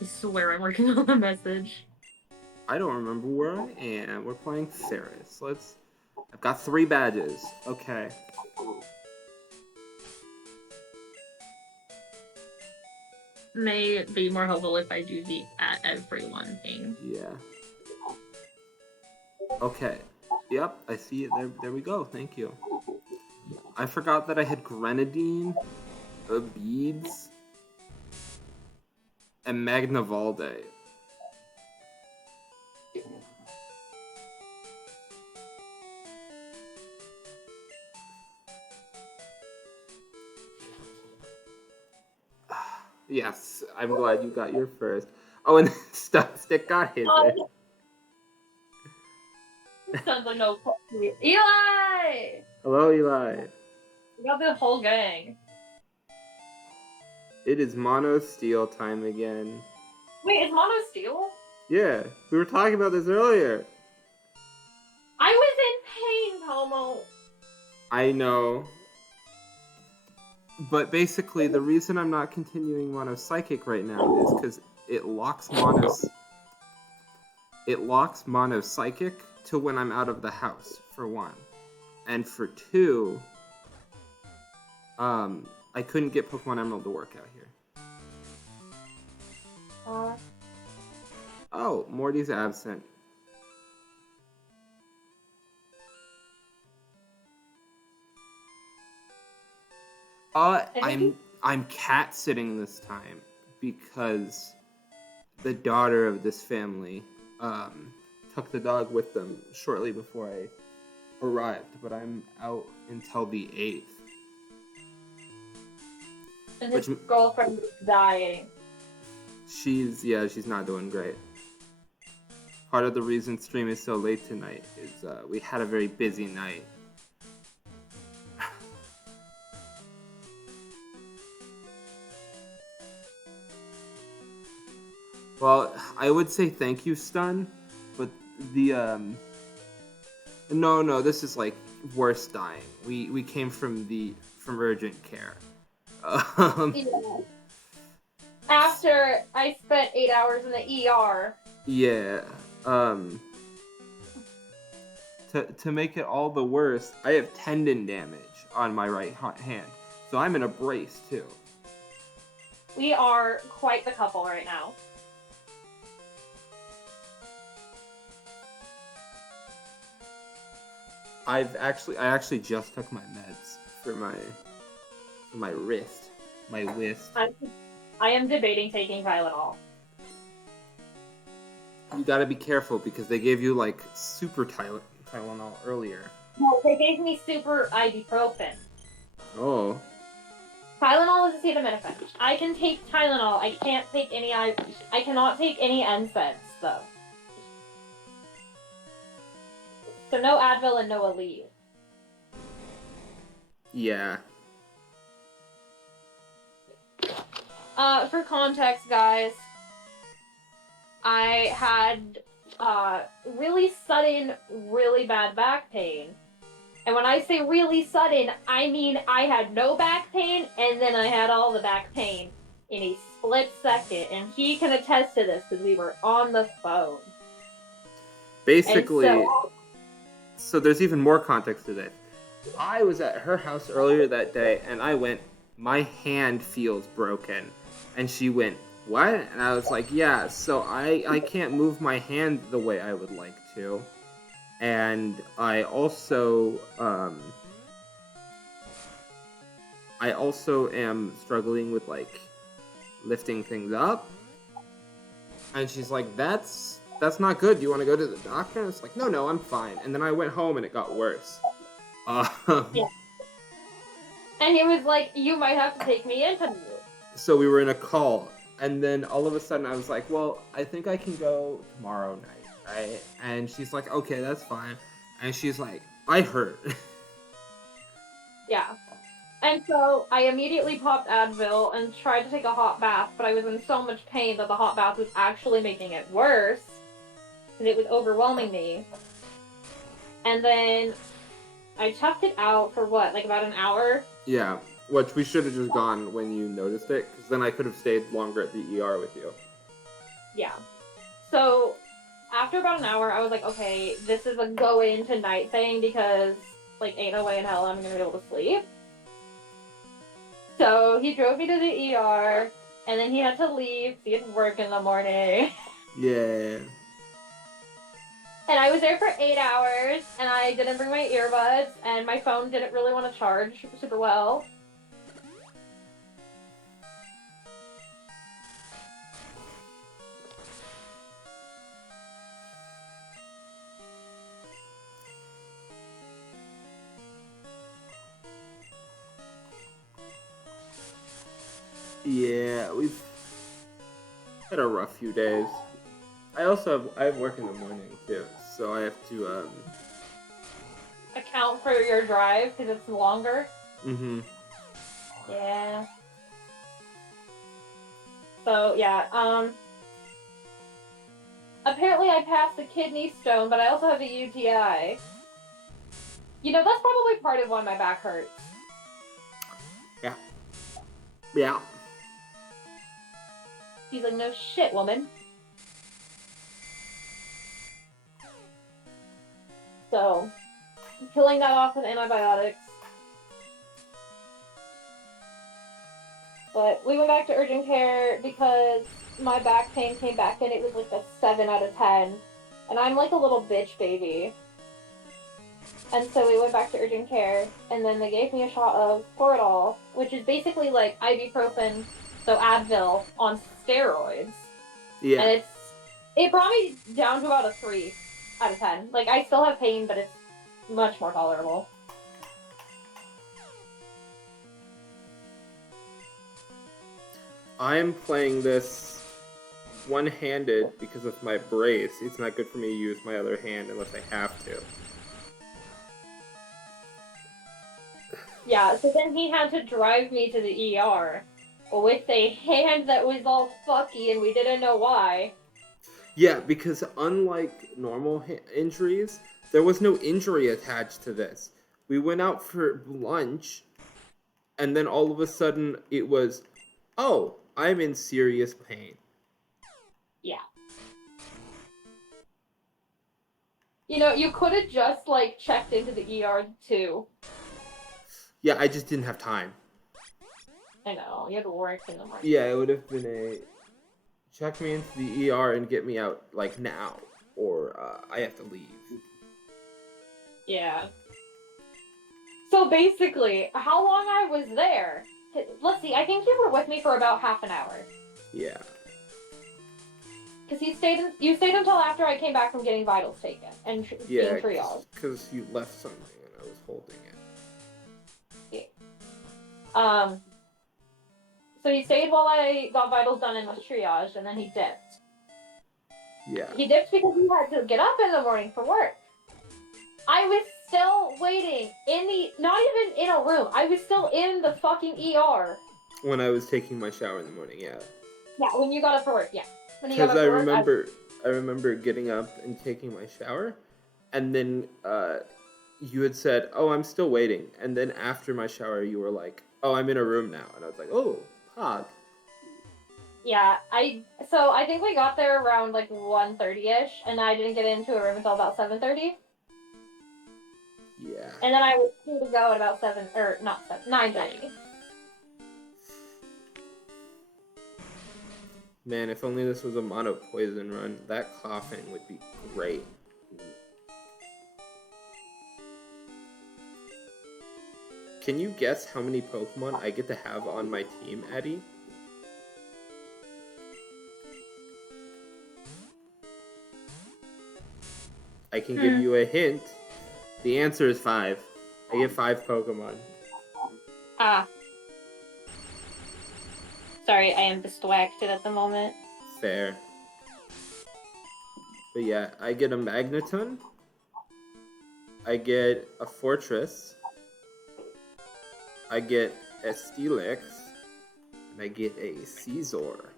I swear I'm working on the message. I don't remember where I am. We're playing Ceres. I've got 3 badges. Okay. May be more helpful if I do the at everyone thing. Yeah. Okay. Yep, I see it. There we go. Thank you. I forgot that I had grenadine, beads, and magnavalde. Yes, I'm glad you got your first. Oh, and Stuff Stick got his. Sounds like no. Eli! Hello, Eli. We got the whole gang. It is monosteel time again. Wait, is monosteel? Yeah, we were talking about this earlier. I was in pain, Tomo. I know. But basically, the reason I'm not continuing Monopsychic right now is because it locks Monopsychic to when I'm out of the house, for one. And for two, I couldn't get Pokemon Emerald to work out here. Oh, Morty's absent. I'm cat sitting this time because the daughter of this family took the dog with them shortly before I arrived, but I'm out until the 8th. And his girlfriend is dying. She's not doing great. Part of the reason stream is so late tonight is we had a very busy night. Well, I would say thank you, Stun, but the no, this is like worse dying. We came from urgent care. Yeah. After I spent 8 hours in the ER. Yeah. To make it all the worse, I have tendon damage on my right hand, so I'm in a brace too. We are quite the couple right now. I actually just took my meds for my wrist, my whist. I am debating taking Tylenol. You gotta be careful because they gave you like super Tylenol earlier. No, they gave me super ibuprofen. Oh. Tylenol is acetaminophen. I can take Tylenol. I can't take any. I cannot take any NSAIDs though. So no Advil and no Aleve. Yeah. For context, guys, I had really sudden, really bad back pain. And when I say really sudden, I mean I had no back pain, and then I had all the back pain in a split second. And he can attest to this because we were on the phone. Basically, so there's even more context to this. I was at her house earlier that day, and I went, my hand feels broken. And she went, what? And I was like, yeah, so I can't move my hand the way I would like to. And I also am struggling with like lifting things up. And she's like, that's not good. Do you want to go to the doctor? And it's like, no, I'm fine. And then I went home and it got worse. Yeah. And he was like, you might have to take me in tonight. So we were in a call, and then all of a sudden I was like, well, I think I can go tomorrow night, right? And she's like, okay, that's fine. And she's like, I hurt. Yeah. And so I immediately popped Advil and tried to take a hot bath, but I was in so much pain that the hot bath was actually making it worse, because it was overwhelming me. And then I chucked it out for what, like about an hour? Yeah, which we should have just gone when you noticed it, because then I could have stayed longer at the ER with you. Yeah. So after about an hour, I was like, okay, this is a go into night thing because like ain't no way in hell I'm gonna be able to sleep. So he drove me to the ER, and then he had to leave to get to work in the morning. Yeah. And I was there for 8 hours, and I didn't bring my earbuds, and my phone didn't really want to charge super well. Yeah, we've had a rough few days. I have work in the morning too, so I have to Account for your drive because it's longer. Mm-hmm. Yeah. So yeah, apparently I passed the kidney stone, but I also have a UTI. You know, that's probably part of why my back hurts. Yeah. Yeah. He's like, no shit, woman. So, I'm killing that off with antibiotics. But we went back to urgent care because my back pain came back and it was like a 7 out of 10. And I'm like a little bitch baby. And so we went back to urgent care, and then they gave me a shot of Toradol, which is basically like ibuprofen, so Advil on steroids. Yeah. And it brought me down to about a 3 out of 10. Like, I still have pain, but it's much more tolerable. I am playing this one-handed because of my brace. It's not good for me to use my other hand unless I have to. Yeah, so then he had to drive me to the ER with a hand that was all fucky and we didn't know why. Yeah, because unlike normal injuries, there was no injury attached to this. We went out for lunch, and then all of a sudden it was, oh, I'm in serious pain. Yeah. You know, you could have just, like, checked into the ER, too. Yeah, I just didn't have time. I know, you had to work in the morning. Yeah, it would have been a check me into the ER and get me out, like, now, or I have to leave. Yeah. So basically, how long I was there? Let's see, I think you were with me for about half an hour. Yeah. Because you stayed until after I came back from getting vitals taken and being triaged. because you left something and I was holding it. Yeah. So he stayed while I got vitals done and was triaged, and then he dipped. Yeah. He dipped because he had to get up in the morning for work. I was still waiting not even in a room. I was still in the fucking ER. When I was taking my shower in the morning, yeah. Yeah, when you got up for work, yeah. Because I remember getting up and taking my shower, and then you had said, "Oh, I'm still waiting," and then after my shower, you were like, "Oh, I'm in a room now," and I was like, "Oh, pog." Yeah, I think we got there around like 1:30ish, and I didn't get into a room until about 7:30. Yeah. And then I was due to go at about 9:30. Man, if only this was a mono poison run, that coughing would be great. Can you guess how many Pokemon I get to have on my team, Eddie? I can give you a hint. The answer is 5. I get 5 Pokemon. Ah. Sorry, I am distracted at the moment. Fair. But yeah, I get a Magneton. I get a Fortress. I get a Steelix. And I get a Caesar.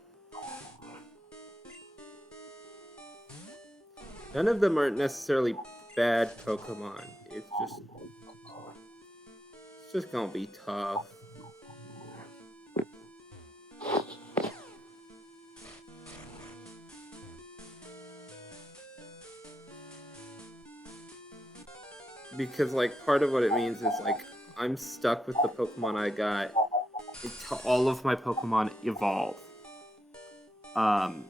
None of them are necessarily bad Pokemon. It's just gonna be tough. because like part of what it means is like I'm stuck with the Pokemon I got until all of my Pokemon evolve. Um.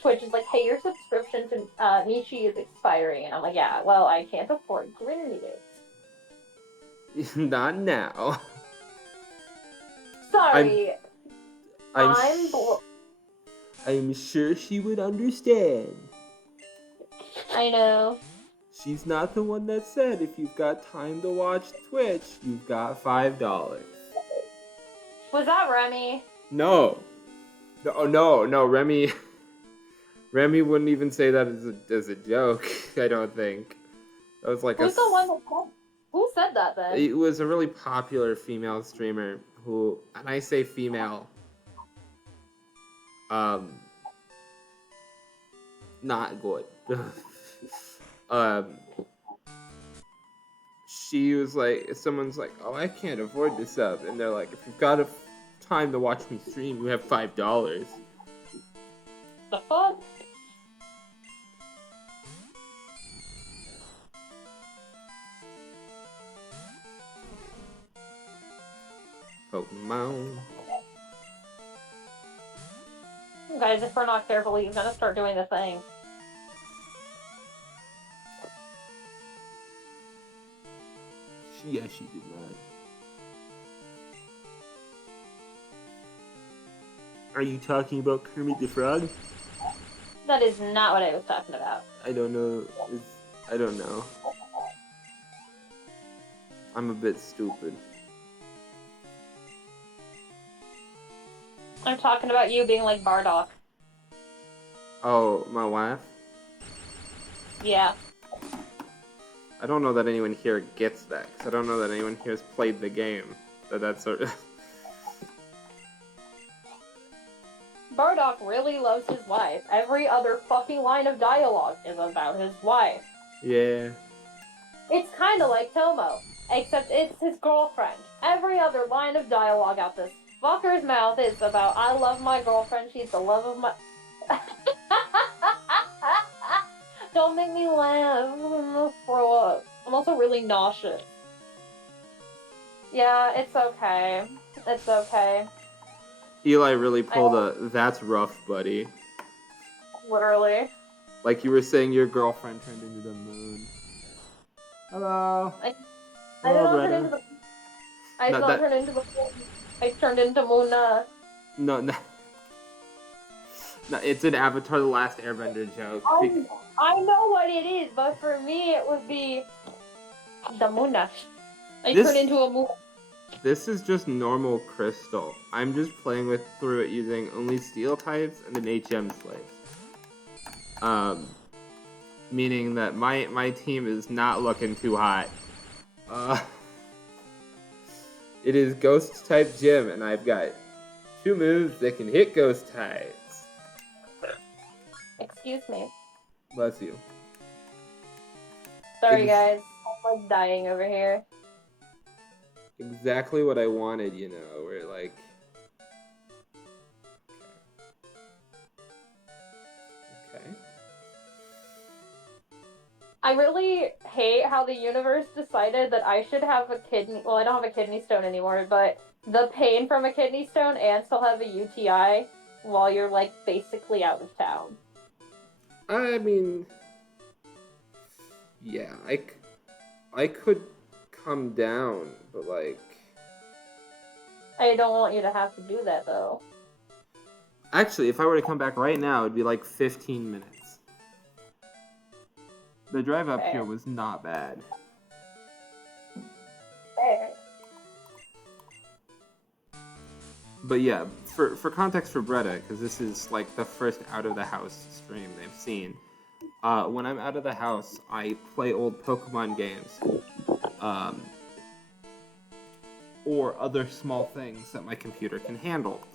Twitch is like, hey, your subscription to Nishi is expiring. And I'm like, yeah, well, I can't afford Grenadier. Not now. Sorry. I'm sure she would understand. I know. She's not the one that said if you've got time to watch Twitch, you've got $5. Was that Remy? No, Remy. Remy wouldn't even say that as a joke. I don't think. That was like Who's the one that said? Who said that then? It was a really popular female streamer who, and I say female, not good. She was like, someone's like, oh, I can't afford this sub, and they're like, if you've got time to watch me stream, you have $5. The fuck? Pokemon. Guys, if we're not careful, he's gonna start doing the thing. She actually did not. Are you talking about Kermit the Frog? That is not what I was talking about. I don't know. I don't know. I'm a bit stupid. I'm talking about you being like Bardock. Oh, my wife? Yeah. I don't know that anyone here gets that, because I don't know that anyone here has played the game. That's sort of... Bardock really loves his wife. Every other fucking line of dialogue is about his wife. Yeah. It's kinda like Tomo, except it's his girlfriend. Every other line of dialogue out this fucker's mouth is about, I love my girlfriend, she's the love of my... Don't make me laugh. I'm gonna throw up. I'm also really nauseous. Yeah, it's okay. It's okay. Eli really pulled a, that's rough, buddy. Literally. Like you were saying your girlfriend turned into the moon. Hello. I did not turn into the... I did No, not turn into the... I turned into Muna. No, no. No, it's an Avatar The Last Airbender joke. I know what it is, but for me it would be the Muna. I This- turned into a Muna. This is just normal crystal. I'm just playing through it using only steel types and an HM slave. Meaning that my team is not looking too hot. It is ghost type gym, and I've got 2 moves that can hit ghost types. Excuse me. Bless you. Sorry guys, I'm like dying over here. Exactly what I wanted, you know, where like... Okay. I really hate how the universe decided that I should have a kidney... Well, I don't have a kidney stone anymore, but the pain from a kidney stone and still have a UTI while you're, like, basically out of town. I mean... Yeah, I could come down, but like... I don't want you to have to do that, though. Actually, if I were to come back right now, it'd be like 15 minutes. The drive up here was not bad. Fair. But yeah, for context for Bretta, because this is like the first out of the house stream they've seen. When I'm out of the house, I play old Pokemon games. um, or other small things that my computer can handle.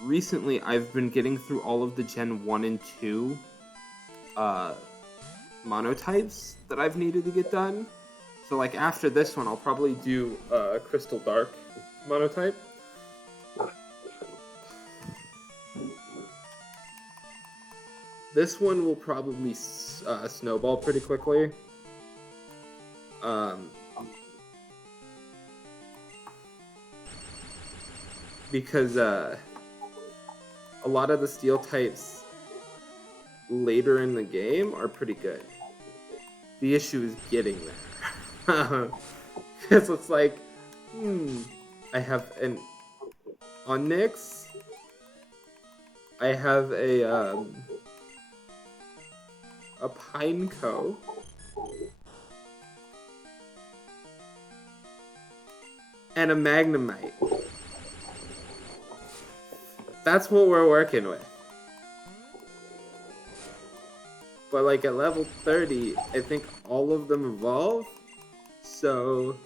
Recently, I've been getting through all of the Gen 1 and 2 monotypes that I've needed to get done. So, like, after this one, I'll probably do Crystal Dark monotype. This one will probably snowball pretty quickly. Because a lot of the steel types later in the game are pretty good. The issue is getting there. Because it's like, I have an Onyx. I have a Pineco. And a Magnemite. That's what we're working with. But like at level 30, I think all of them evolve. So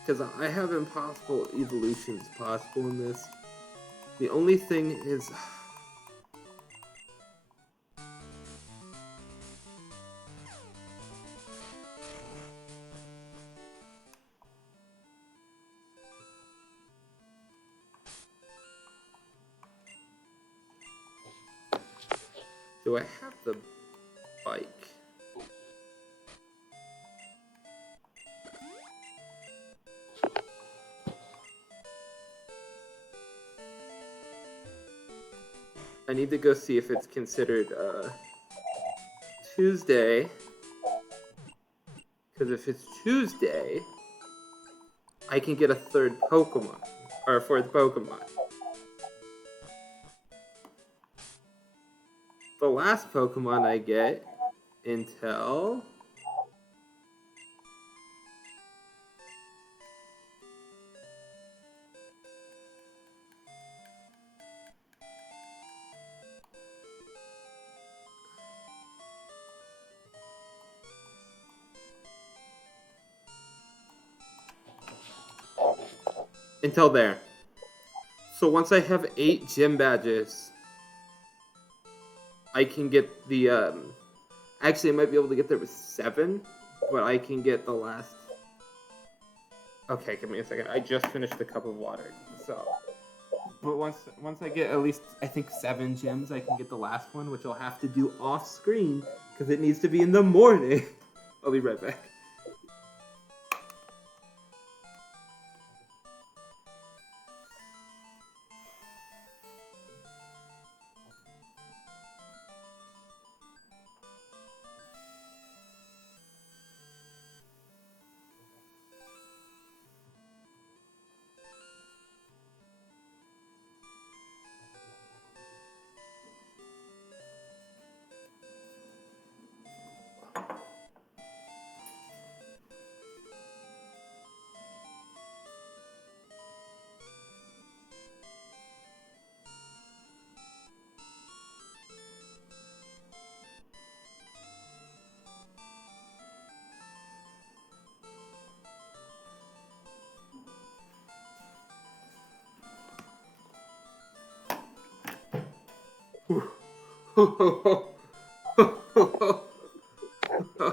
because I have impossible evolutions possible in this. The only thing is do I have the bike? I need to go see if it's considered Tuesday. Because if it's Tuesday, I can get a third Pokemon. Or a fourth Pokemon. The last Pokemon I get until there. So once I have 8 gym badges, I can get the, actually I might be able to get there with 7, but I can get the last, okay, give me a second, I just finished the cup of water, so, but once I get at least, I think 7 gyms, I can get the last one, which I'll have to do off screen, because it needs to be in the morning. I'll be right back.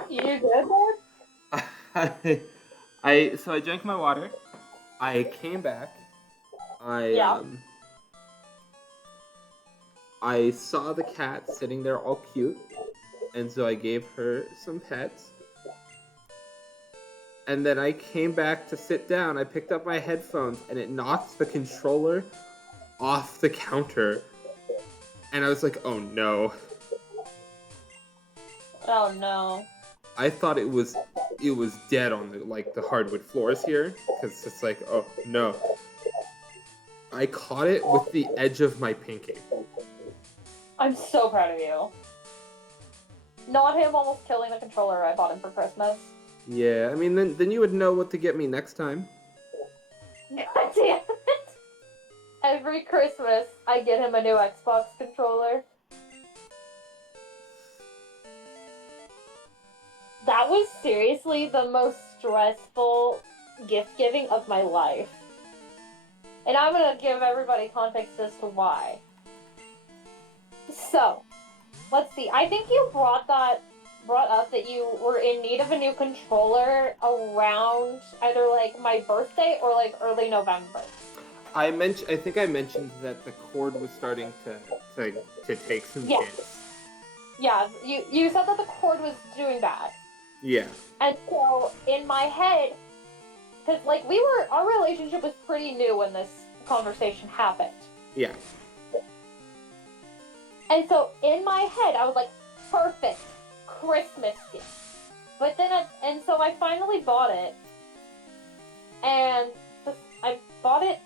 You good there? So I drank my water. I came back. I saw the cat sitting there all cute, and so I gave her some pets. And then I came back to sit down. I picked up my headphones, and it knocked the controller off the counter. And I was like, oh no. Oh no. I thought it was dead on the hardwood floors here, because it's like, oh no. I caught it with the edge of my pinky. I'm so proud of you. Not him almost killing the controller I bought him for Christmas. Yeah, I mean, then you would know what to get me next time. God damn it! Every Christmas, I get him a new Xbox controller. That was seriously the most stressful gift giving of my life. And I'm gonna give everybody context as to why. So, let's see. I think you brought up that you were in need of a new controller around either like my birthday or like early November. I think I mentioned that the cord was starting to take some Yeah. hits. Yeah, you said that the cord was doing bad. Yeah. And so in my head, because like our relationship was pretty new when this conversation happened. Yeah. And so in my head, I was like, perfect Christmas gift. But then, and so I finally bought it, and I bought it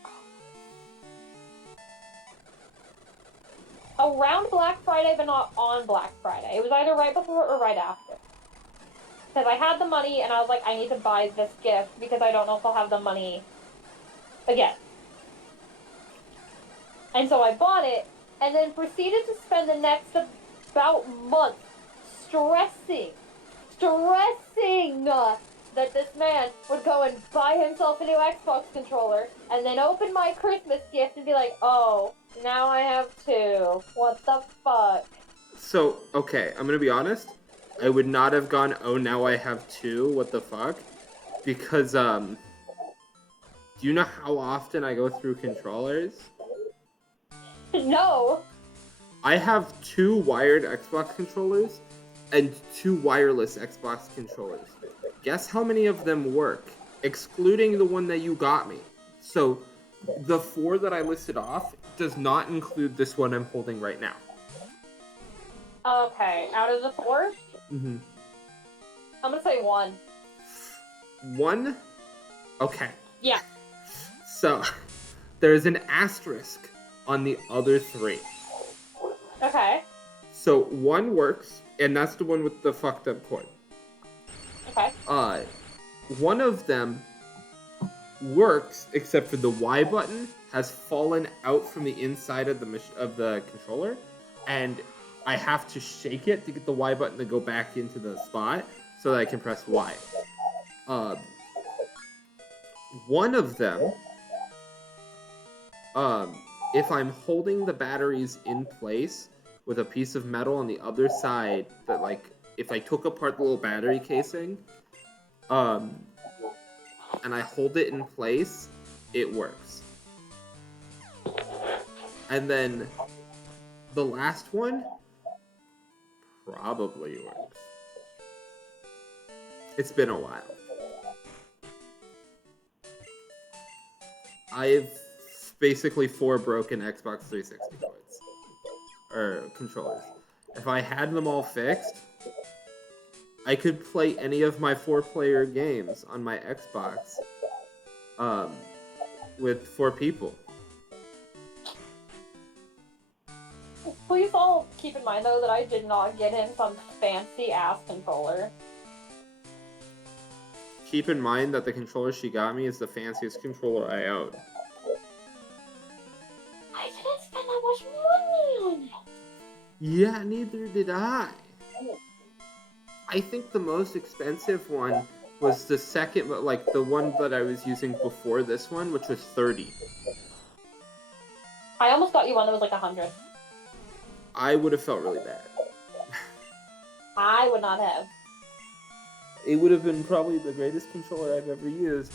around Black Friday, but not on Black Friday. It was either right before or right after. Because I had the money, and I was like, I need to buy this gift because I don't know if I'll have the money again. And so I bought it, and then proceeded to spend the next about month stressing that this man would go and buy himself a new Xbox controller, and then open my Christmas gift and be like, oh, now I have two. What the fuck? So, okay, I'm gonna be honest. I would not have gone, oh, now I have two, what the fuck? Because, do you know how often I go through controllers? No. I have 2 wired Xbox controllers and 2 wireless Xbox controllers. Guess how many of them work, excluding the one that you got me. So, the 4 that I listed off does not include this one I'm holding right now. Okay, out of the 4, Mm-hmm. I'm gonna say 1. 1? Okay. Yeah. So, there's an asterisk on the other 3. Okay. So, 1 works, and that's the one with the fucked up cord. Okay. One of them works, except for the Y button has fallen out from the inside of the controller, and I have to shake it to get the Y button to go back into the spot so that I can press Y. One of them, if I'm holding the batteries in place with a piece of metal on the other side, that like if I took apart the little battery casing, and I hold it in place, it works. And then the last one probably works. It's been a while. I have basically 4 broken Xbox 360 cords. Or controllers. If I had them all fixed, I could play any of my 4-player games on my Xbox with 4 people. Please all keep in mind, though, that I did not get him some fancy-ass controller. Keep in mind that the controller she got me is the fanciest controller I own. I didn't spend that much money on it. Yeah, neither did I. I think the most expensive one was the second, but like the one that I was using before this one, which was $30. I almost got you one that was like 100. I would have felt really bad. I would not have. It would have been probably the greatest controller I've ever used,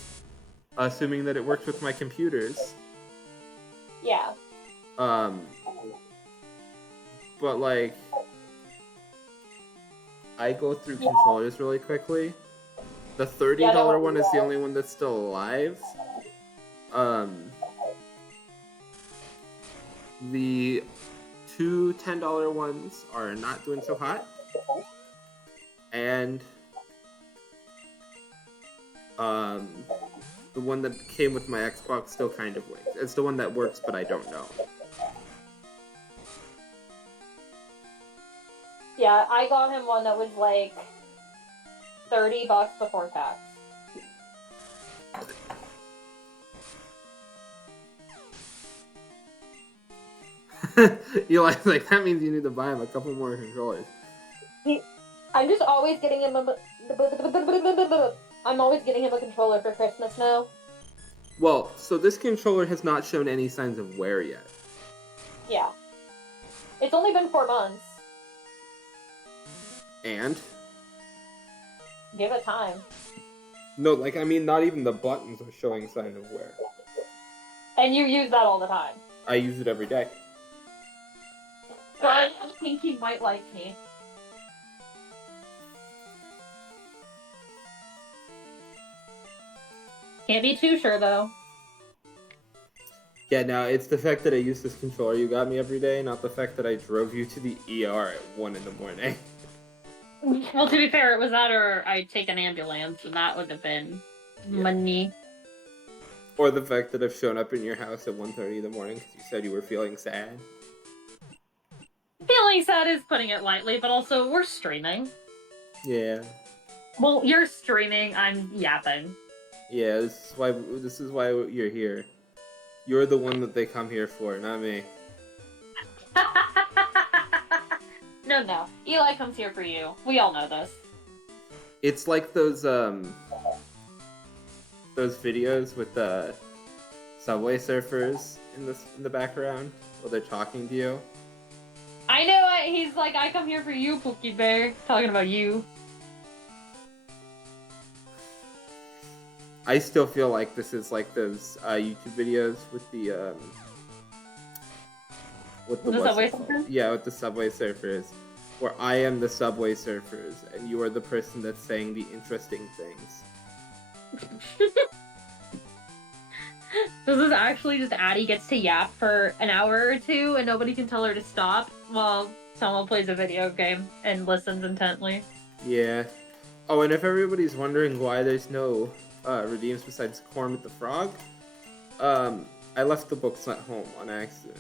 assuming that it worked with my computers. Yeah. But like, I go through controllers really quickly. The $30 one is the only one that's still alive. The 2 $10 ones are not doing so hot. And the one that came with my Xbox still kind of works. It's the one that works, but I don't know. Yeah, I got him one that was like $30 before tax. You're like that means you need to buy him a couple more controllers. I'm just always getting him I'm always getting him a controller for Christmas now. Well, so this controller has not shown any signs of wear yet. Yeah. It's only been 4 months. And? Give it time. No, like, I mean, not even the buttons are showing signs of wear. And you use that all the time. I use it every day. So I think he might like me. Can't be too sure, though. Yeah, no, it's the fact that I use this controller you got me every day, not the fact that I drove you to the ER at 1 in the morning. Well, to be fair, it was that or I'd take an ambulance, and that would have been money. Or the fact that I've shown up in your house at 1:30 in the morning because you said you were feeling sad. Feeling sad is putting it lightly, but also we're streaming. Yeah. Well, you're streaming, I'm yapping. Yeah, this is why you're here. You're the one that they come here for, not me. No. Eli comes here for you. We all know this. It's like those videos with the Subway Surfers in the background while they're talking to you. I know, he's like, I come here for you, Pookie Bear. Talking about you. I still feel like this is like those YouTube videos with the Subway Surfers? Yeah, with the Subway Surfers, where I am the Subway Surfers and you are the person that's saying the interesting things. This is actually just Addie gets to yap for an hour or two and nobody can tell her to stop while Tomo plays a video game and listens intently. Yeah. Oh, and if everybody's wondering why there's no redeems besides Cormit the Frog, I left the books at home on accident.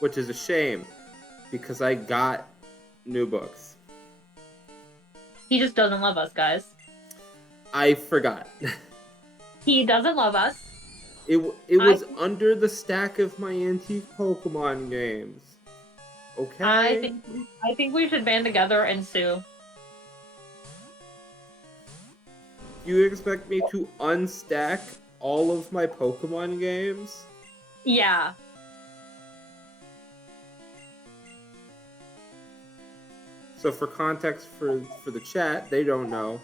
Which is a shame, because I got new books. He just doesn't love us, guys. I forgot. He doesn't love us. It was under the stack of my antique Pokemon games. Okay? I think we should band together and sue. You expect me to unstack all of my Pokemon games? Yeah. So for context for the chat, they don't know.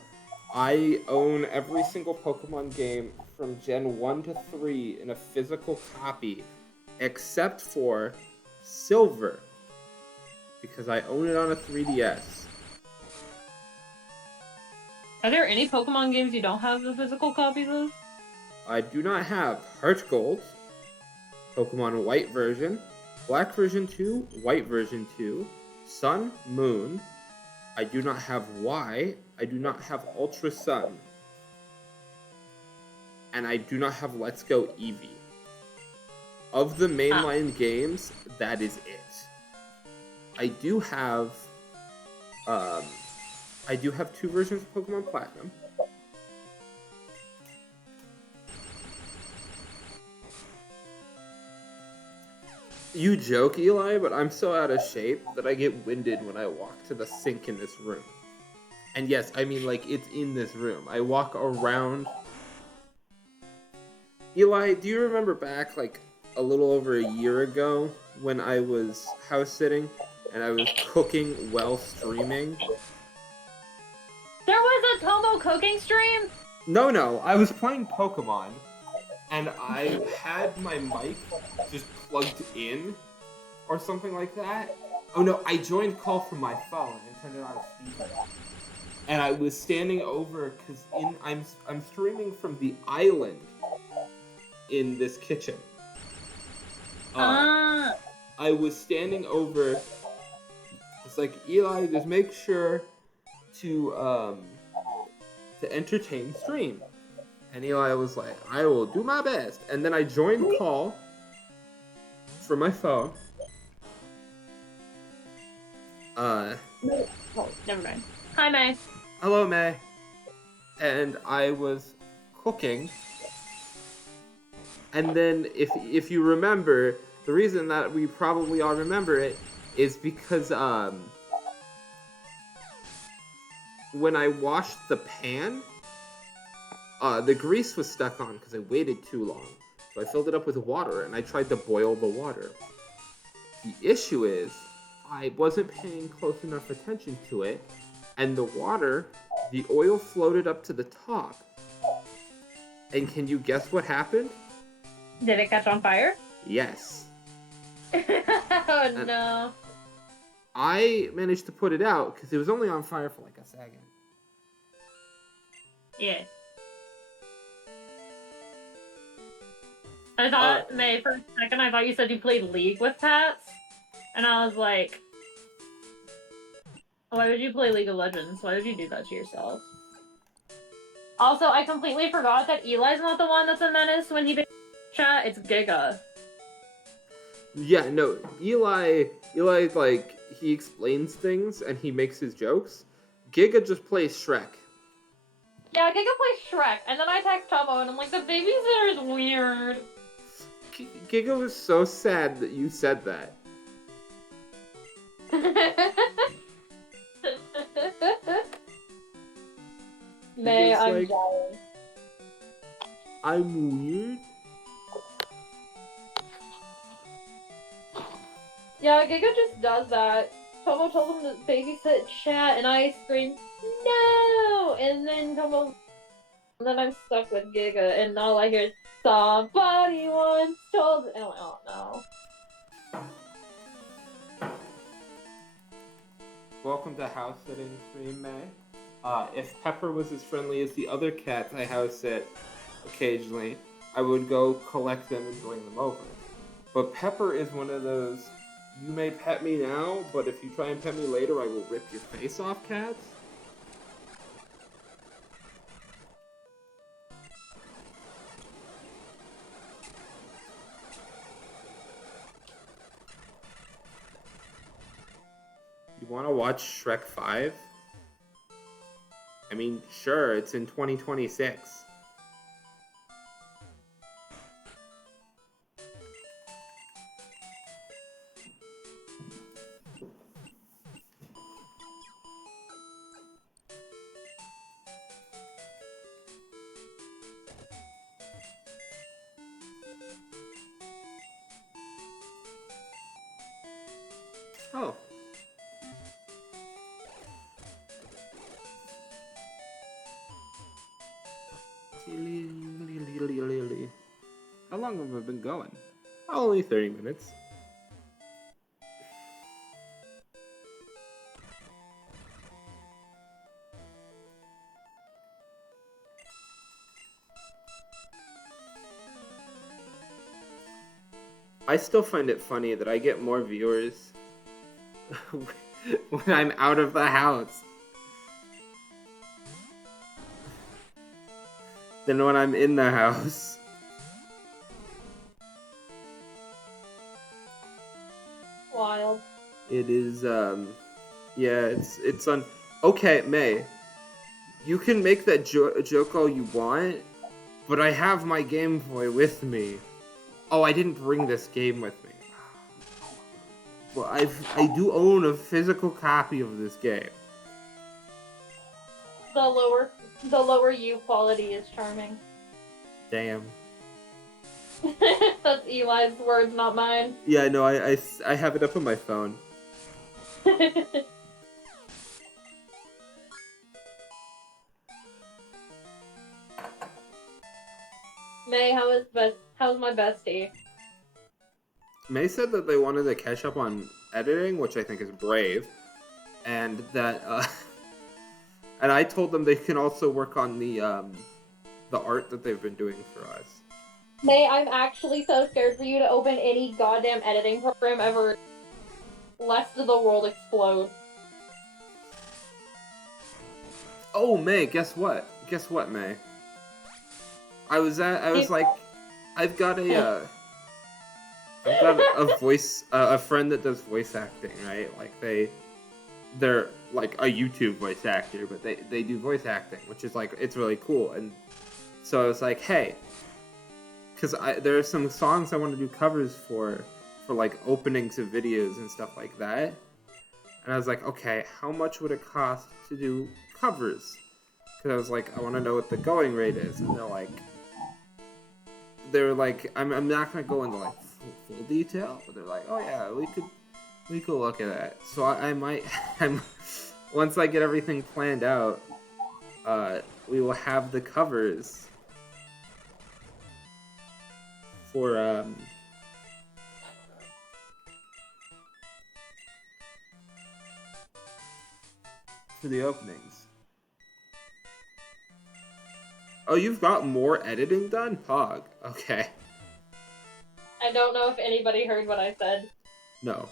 I own every single Pokemon game from Gen 1 to 3 in a physical copy, except for Silver, because I own it on a 3DS. Are there any Pokemon games you don't have the physical copies of? I do not have Heart Gold, Pokemon White version, Black version 2, White version 2, Sun, Moon. I do not have Y. I do not have Ultra Sun. And I do not have Let's Go Eevee. Of the mainline games, that is it. I do have 2 versions of Pokemon Platinum. You joke, Eli, but I'm so out of shape that I get winded when I walk to the sink in this room. And yes, I mean, like, it's in this room. I walk around. Eli, do you remember back, like, a little over a year ago when I was house sitting and I was cooking while streaming? There was a Tomo cooking stream? No, I was playing Pokemon and I had my mic just plugged in or something like that. Oh no, I joined call from my phone and turned it on speaker. And I was standing over because I'm streaming from the island in this kitchen. I was standing over. It's like, Eli, just make sure to entertain stream. And Eli was like, I will do my best. And then I joined call from my phone. Oh, never mind. Hi, May. Hello, May. And I was cooking. And then, if you remember, the reason that we probably all remember it is because when I washed the pan, the grease was stuck on because I waited too long. So I filled it up with water and I tried to boil the water. The issue is I wasn't paying close enough attention to it, and the oil floated up to the top. And can you guess what happened? Did it catch on fire? Yes. Oh no. I managed to put it out because it was only on fire for like a second. Yeah. I thought, May, for a second, I thought you said you played League with pets. And I was like, why would you play League of Legends? Why would you do that to yourself? Also, I completely forgot that Eli's not the one that's a menace when he chat. It's Giga. Yeah, no, Eli, like, he explains things and he makes his jokes. Giga just plays Shrek. Yeah, Giga plays Shrek, and then I text Tomo and I'm like, the babysitter is weird. Giga was so sad that you said that. May, Giga's I'm like, jealous. I'm weird? Yeah, Giga just does that. Tomo told him to babysit chat, and I screamed, no! And then I'm stuck with Giga, and all I hear is, somebody once told me. And I'm like, oh no. Welcome to house sitting stream, May. If Pepper was as friendly as the other cats I house sit occasionally, I would go collect them and bring them over. But Pepper is one of those, you may pet me now, but if you try and pet me later, I will rip your face off cats. You want to watch Shrek 5? I mean, sure, it's in 2026. Oh. How long have I been going? Only 30 minutes. I still find it funny that I get more viewers when I'm out of the house than when I'm in the house. Wild. It is, yeah, it's on. Okay, May, you can make that joke all you want, but I have my Game Boy with me. Oh, I didn't bring this game with me. Well, I do own a physical copy of this game. The lower U quality is charming. Damn. That's Eli's words, not mine. Yeah, no, I have it up on my phone. May, how's my bestie? May said that they wanted to catch up on editing, which I think is brave, and that and I told them they can also work on the art that they've been doing for us. May, I'm actually so scared for you to open any goddamn editing program ever, lest the world explode. Oh, May, guess what? Guess what, May? I was like, I've got a a friend that does voice acting, right? Like they're like a YouTube voice actor, but they do voice acting, which is like, it's really cool. And so I was like, hey, because there are some songs I want to do covers for like openings of videos and stuff like that. And I was like, okay, how much would it cost to do covers. Because I was like, I want to know what the going rate is. And they're like, I'm not going to go into like full detail, but they're like, oh yeah, we could look at that. So I might, once I get everything planned out, we will have the covers for, for the openings. Oh, you've got more editing done? Pog. Okay. I don't know if anybody heard what I said. No.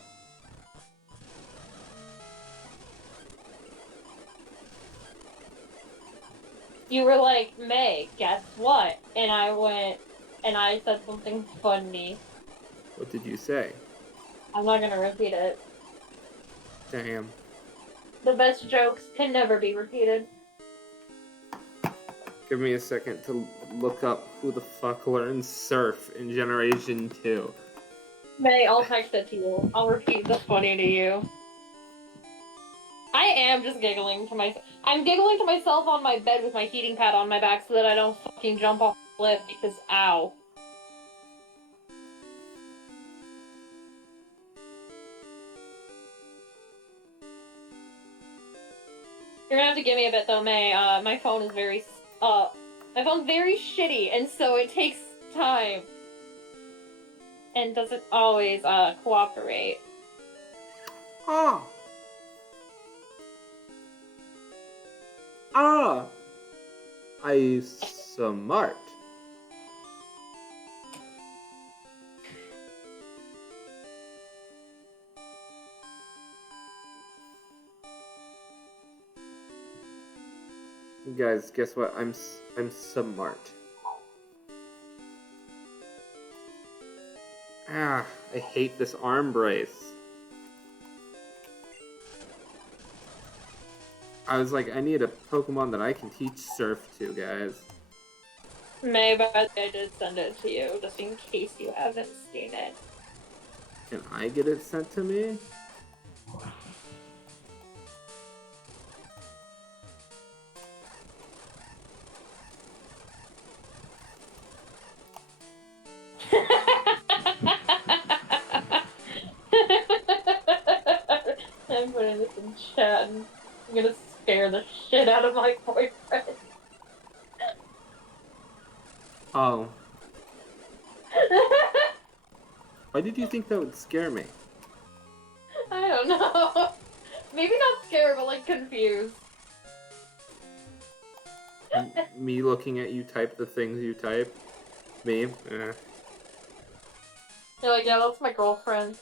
You were like, May, guess what? And I said something funny. What did you say? I'm not gonna repeat it. Damn. The best jokes can never be repeated. Give me a second to look up who the fuck learned surf in Generation 2. May, I'll text it to you. I'll repeat the funny to you. I am just giggling to myself. I'm giggling to myself on my bed with my heating pad on my back so that I don't fucking jump off the cliff because ow. You're gonna have to give me a bit though, May. My phone's very shitty, and so it takes time. And doesn't always, cooperate. Oh! Ah! I smart. Guys, guess what? I'm smart. Ah, I hate this arm brace. I was like, I need a Pokemon that I can teach Surf to, guys. May, but I did send it to you, just in case you haven't seen it. Can I get it sent to me? I'm putting this in chat and I'm gonna scare the shit out of my boyfriend. Oh. Why did you think that would scare me? I don't know. Maybe not scared, but like confused. Me looking at you type the things you type? Me? You're like, yeah, that's my girlfriend.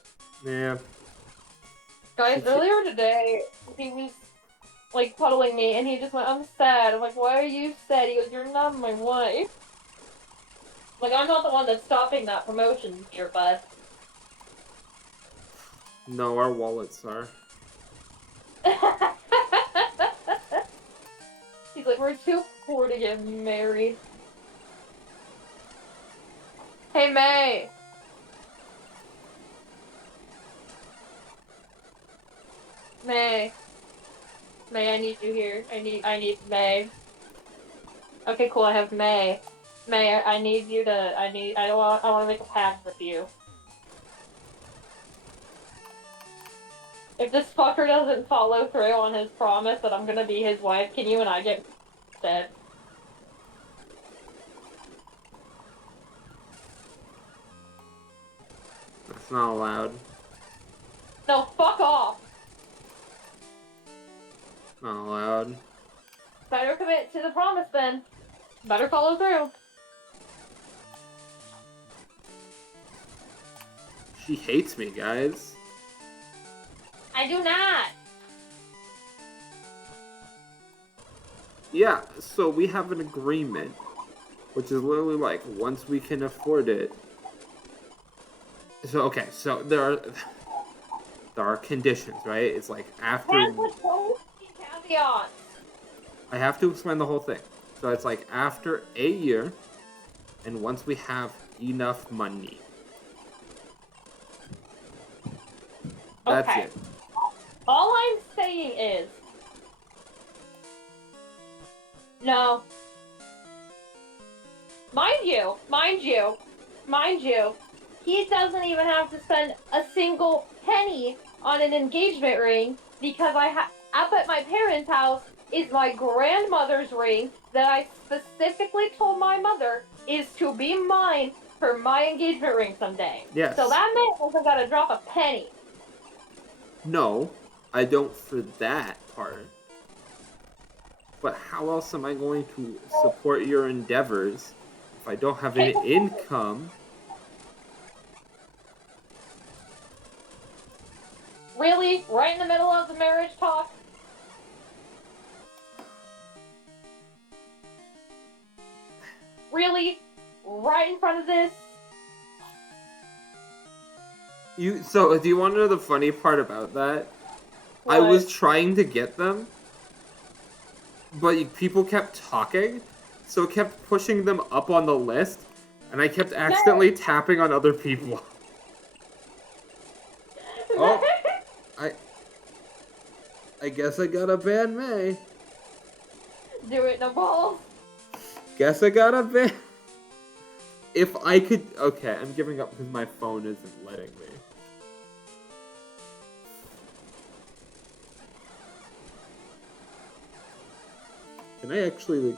Yeah. Guys, earlier today, he was like cuddling me and he just went, I'm sad. I'm like, why are you sad? He goes, you're not my wife. Like, I'm not the one that's stopping that promotion here, bud. No, our wallets are. He's like, we're too poor to get married. Hey, May! May. May, I need you here. I need May. Okay, cool, I have May. May, I need you to, I want to make a pact with you. If this fucker doesn't follow through on his promise that I'm gonna be his wife, can you and I get dead? That's not allowed. No, fuck off! Not allowed. Better commit to the promise then. Better follow through. She hates me, guys. I do not! Yeah, so we have an agreement, which is literally like, once we can afford it. So, okay, so there are conditions, right? It's like after... That's a total caveat! I have to explain the whole thing. So it's like after a year, and once we have enough money. That's Okay. it. All I'm saying is, No. Mind you, he doesn't even have to spend a single penny on an engagement ring because up at my parents' house is my grandmother's ring that I specifically told my mother is to be mine for my engagement ring someday. Yes. So that man hasn't got to drop a penny. No, I don't for that part. But how else am I going to support your endeavors if I don't have any income? Really? Right in the middle of the marriage talk? Really? Right in front of this? So, do you want to know the funny part about that? What? I was trying to get them, but people kept talking, so it kept pushing them up on the list, and I kept accidentally tapping on other people. Oh, I guess I got a ban May. Do it, no balls. Guess I got a ban. If I could... Okay, I'm giving up because my phone isn't letting me. Can I actually... like...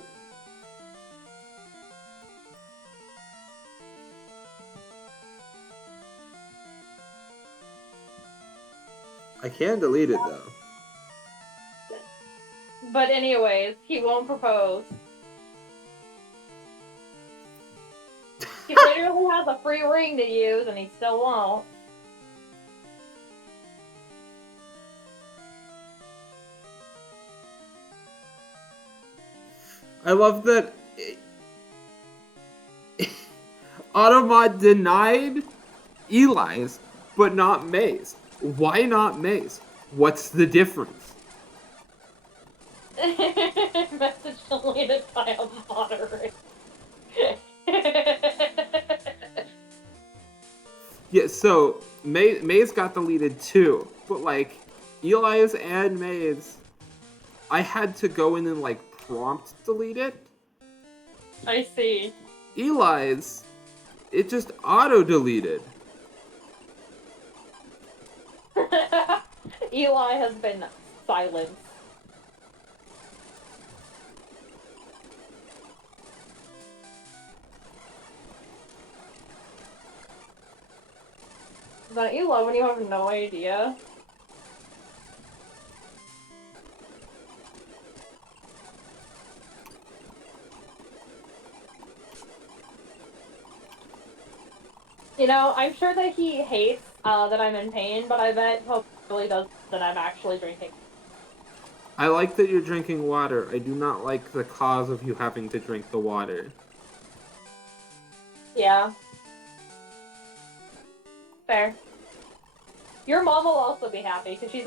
I can delete it, though. But anyways, he won't propose. He literally has a free ring to use, and he still won't. I love that... Automod denied Eli's, but not May's. Why not May's? What's the difference? Message deleted by a moderator. Yeah, so May's got deleted too, but like Eli's and May's, I had to go in and like prompt delete it. I see. Eli's, it just auto deleted. Eli has been silenced. Don't you love when you have no idea? You know, I'm sure that he hates that I'm in pain, but I bet he really does that I'm actually drinking. I like that you're drinking water. I do not like the cause of you having to drink the water. Yeah. Fair. Your mom will also be happy, because she's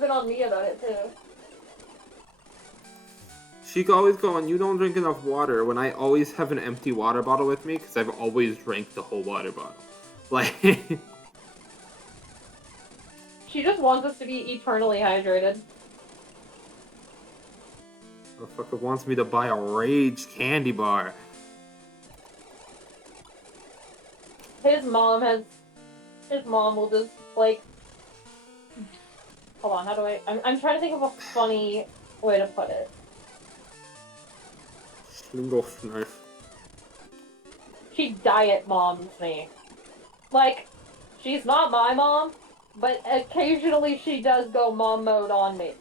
been on me about it too. She could always go on, you don't drink enough water, when I always have an empty water bottle with me, because I've always drank the whole water bottle. Like... She just wants us to be eternally hydrated. Motherfucker wants me to buy a Rage candy bar. His mom will just, like... Hold on, how do I'm trying to think of a funny way to put it. Schlingelschneif. She diet moms me. Like, she's not my mom, but occasionally she does go mom mode on me.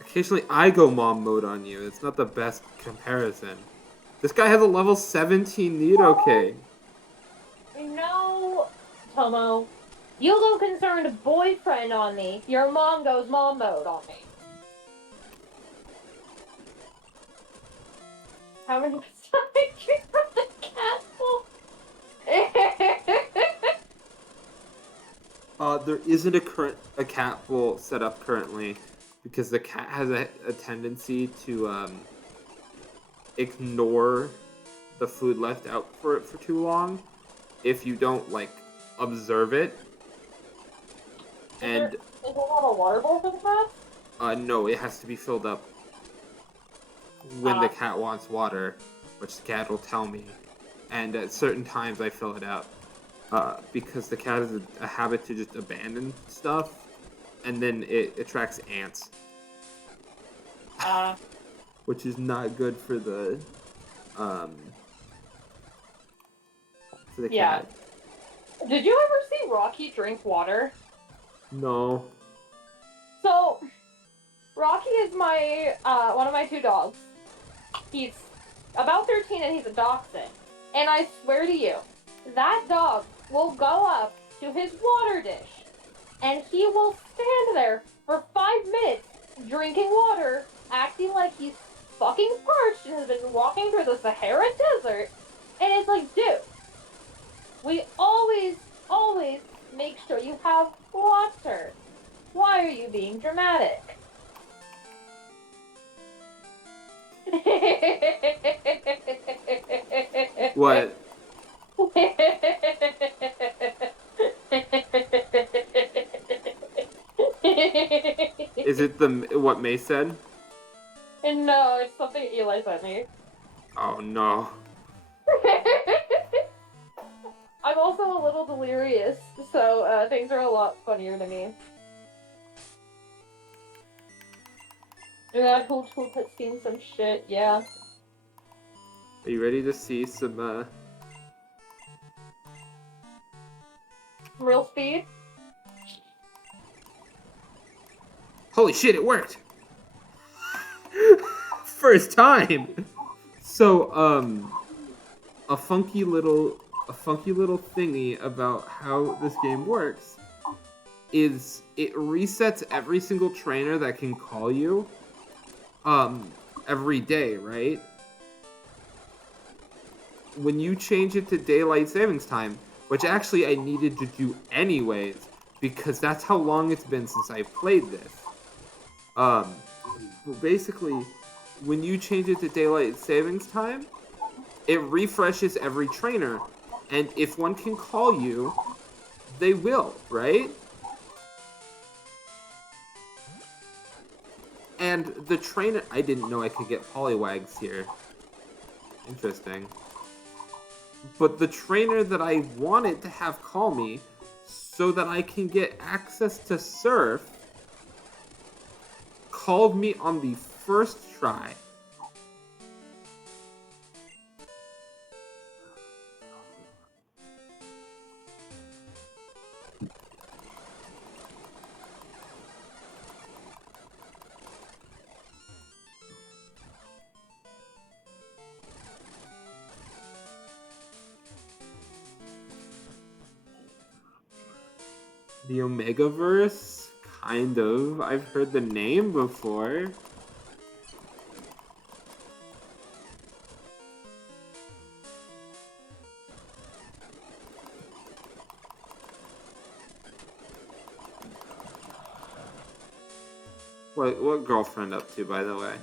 Occasionally I go mom mode on you. It's not the best comparison. This guy has a level 17 Nidoking. No, Tomo. You go concerned boyfriend on me. Your mom goes mom mode on me. How many times I drink from the castle? There isn't a cat bowl set up currently because the cat has a tendency to ignore the food left out for it for too long if you don't like observe it. And is there not a water bowl for the cat? no, it has to be filled up. when the cat wants water, which the cat will tell me. And at certain times I fill it up. Because the cat has a habit to just abandon stuff, and then it attracts ants. Which is not good for the cat. Did you ever see Rocky drink water? No. So, Rocky is my, one of my 2 dogs. He's about 13 and he's a dachshund. And I swear to you, that dog will go up to his water dish and he will stand there for 5 minutes drinking water, acting like he's fucking parched and has been walking through the Sahara Desert. And it's like, dude, we always make sure you have water. Why are you being dramatic? What? Is it what May said? No, it's something Eli sent me. Oh no. I'm also a little delirious, so things are a lot funnier to me. Yeah, Hoot Hoot has seen some shit, yeah. Are you ready to see some Real speed? Holy shit, it worked! First time! So, a funky little thingy about how this game works is it resets every single trainer that can call you, every day, right? When you change it to daylight savings time, which actually I needed to do anyways, because that's how long it's been since I played this. Basically, when you change it to daylight savings time, it refreshes every trainer, and if one can call you, they will, right? And the trainer... I didn't know I could get Poliwags here. Interesting. But the trainer that I wanted to have call me so that I can get access to Surf called me on the first try. The Omegaverse? Kind of. I've heard the name before. What girlfriend up to, by the way?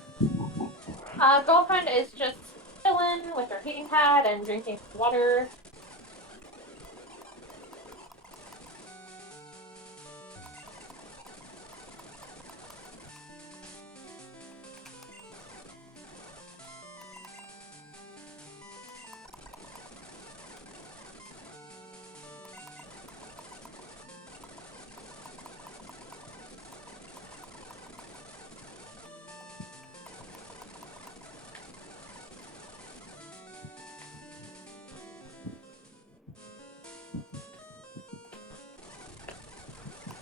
Girlfriend is just chilling with her heating pad and drinking water.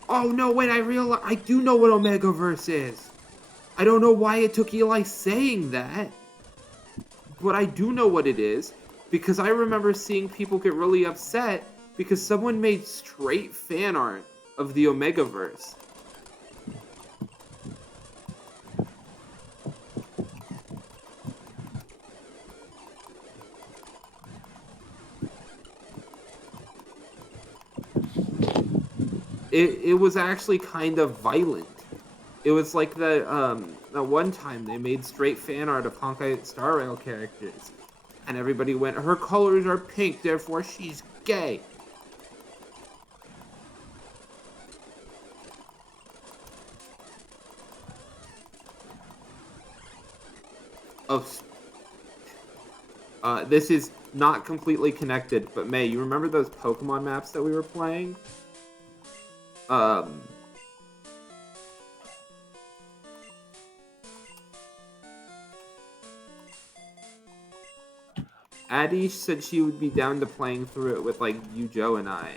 Oh no, wait, I do know what Omegaverse is. I don't know why it took Eli saying that. But I do know what it is, because I remember seeing people get really upset because someone made straight fan art of the Omegaverse. It was actually kind of violent. It was like that one time they made straight fan art of Honkai Star Rail characters. And everybody went, her colors are pink, therefore she's gay. Oh, this is not completely connected, but May, you remember those Pokemon maps that we were playing? Um, Addie said she would be down to playing through it with, like, you, Joe, and I.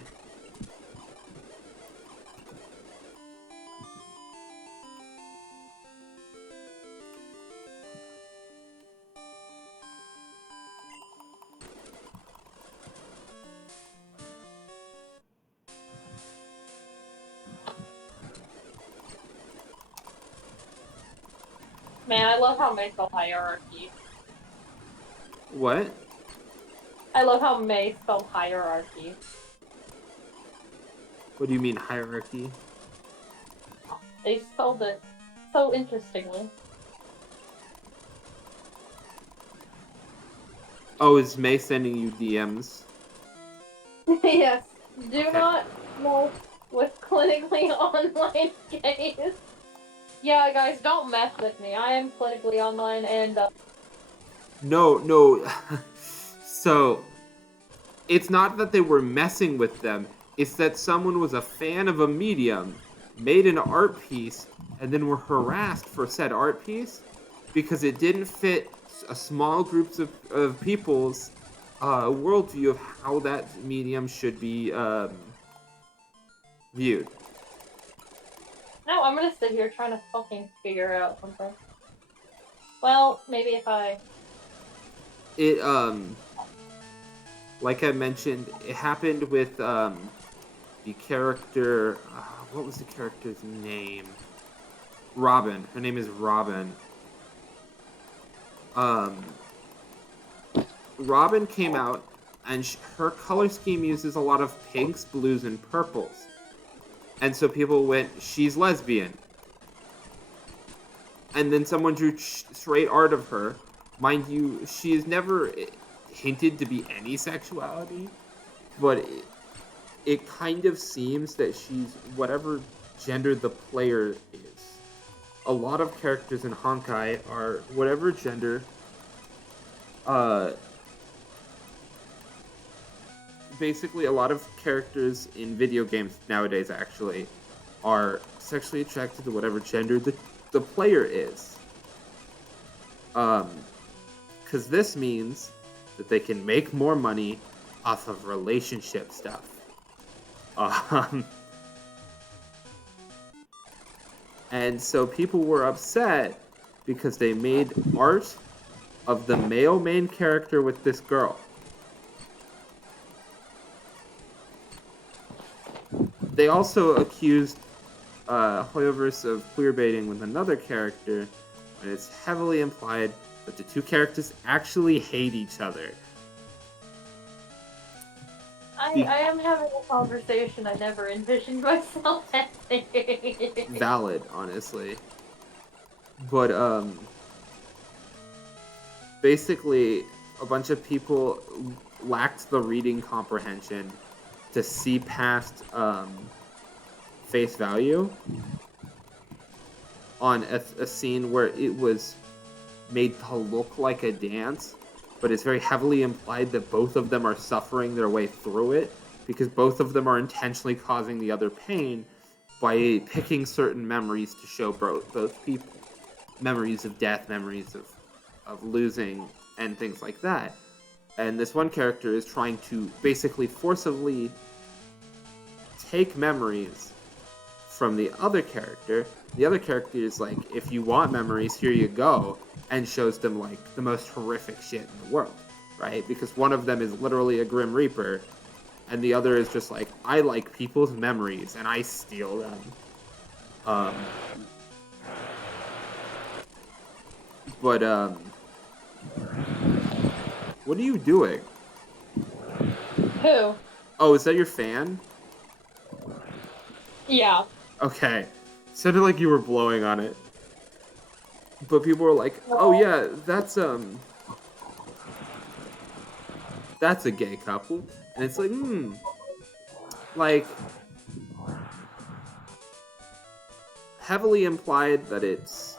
Man, I love how May spelled hierarchy. What? I love how May spelled hierarchy. What do you mean, hierarchy? They spelled it so interestingly. Oh, is May sending you DMs? Yes. Do Okay. not mess with clinically online games. Yeah, guys, don't mess with me. I am clinically online and, No. So, it's not that they were messing with them. It's that someone was a fan of a medium, made an art piece, and then were harassed for said art piece because it didn't fit a small groups of people's worldview of how that medium should be viewed. No, I'm gonna sit here trying to fucking figure out something. Well, maybe if I... It, like I mentioned, it happened with the character, what was the character's name? Robin. Her name is Robin. Robin came out, and her color scheme uses a lot of pinks, blues, and purples. And so people went, she's lesbian. And then someone drew straight art of her. Mind you, she has never hinted to be any sexuality, but it kind of seems that she's whatever gender the player is. A lot of characters in Honkai are whatever gender. Basically, a lot of characters in video games nowadays actually are sexually attracted to whatever gender the player is. Because this means that they can make more money off of relationship stuff. And so people were upset because they made art of the male main character with this girl. They also accused Hoyoverse of queerbaiting with another character, and it's heavily implied that the two characters actually hate each other. I am having a conversation I never envisioned myself having. Valid, honestly. But, basically, a bunch of people lacked the reading comprehension to see past, face value on a scene where it was made to look like a dance, but it's very heavily implied that both of them are suffering their way through it because both of them are intentionally causing the other pain by picking certain memories to show both people. Memories of death, memories of losing, and things like that. And this one character is trying to basically forcibly take memories from the other character. The other character is like, if you want memories, here you go, and shows them like the most horrific shit in the world, right? Because one of them is literally a Grim Reaper, and the other is just like, I like people's memories and I steal them. What are you doing? Who? Oh, is that your fan? Yeah. Okay. Sounded like you were blowing on it. But people were like, oh yeah, that's a gay couple. And it's like, like, heavily implied that it's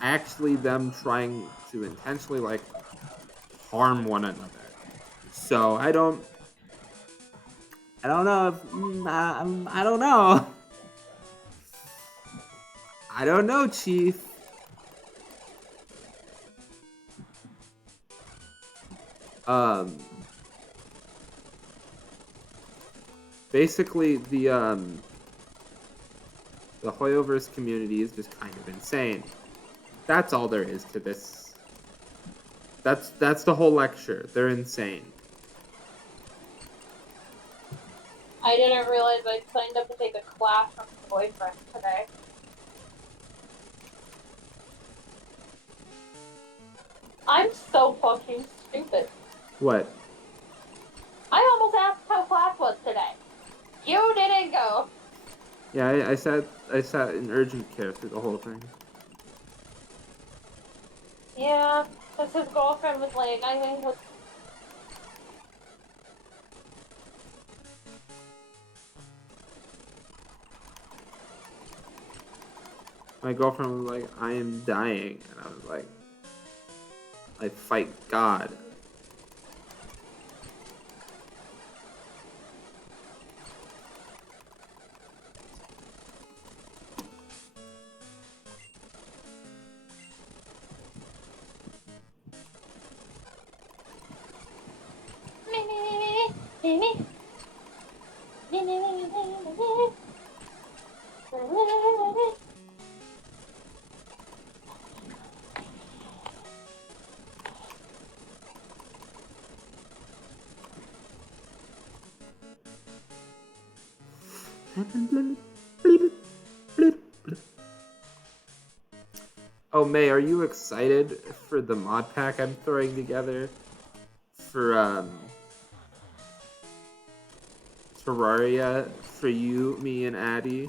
actually them trying to intentionally like harm one another. So I don't know if I don't know. I don't know, Chief. Basically the Hoyoverse community is just kind of insane. That's all there is to this. That's the whole lecture. They're insane. I didn't realize I signed up to take a class from my boyfriend today. I'm so fucking stupid. What? I almost asked how class was today. You didn't go. Yeah, I sat in urgent care through the whole thing. Yeah, because his girlfriend was like, I think was. My girlfriend was like, I am dying. And I was like, I fight God. Oh, May, are you excited for the mod pack I'm throwing together for Terraria for you, me, and Addie?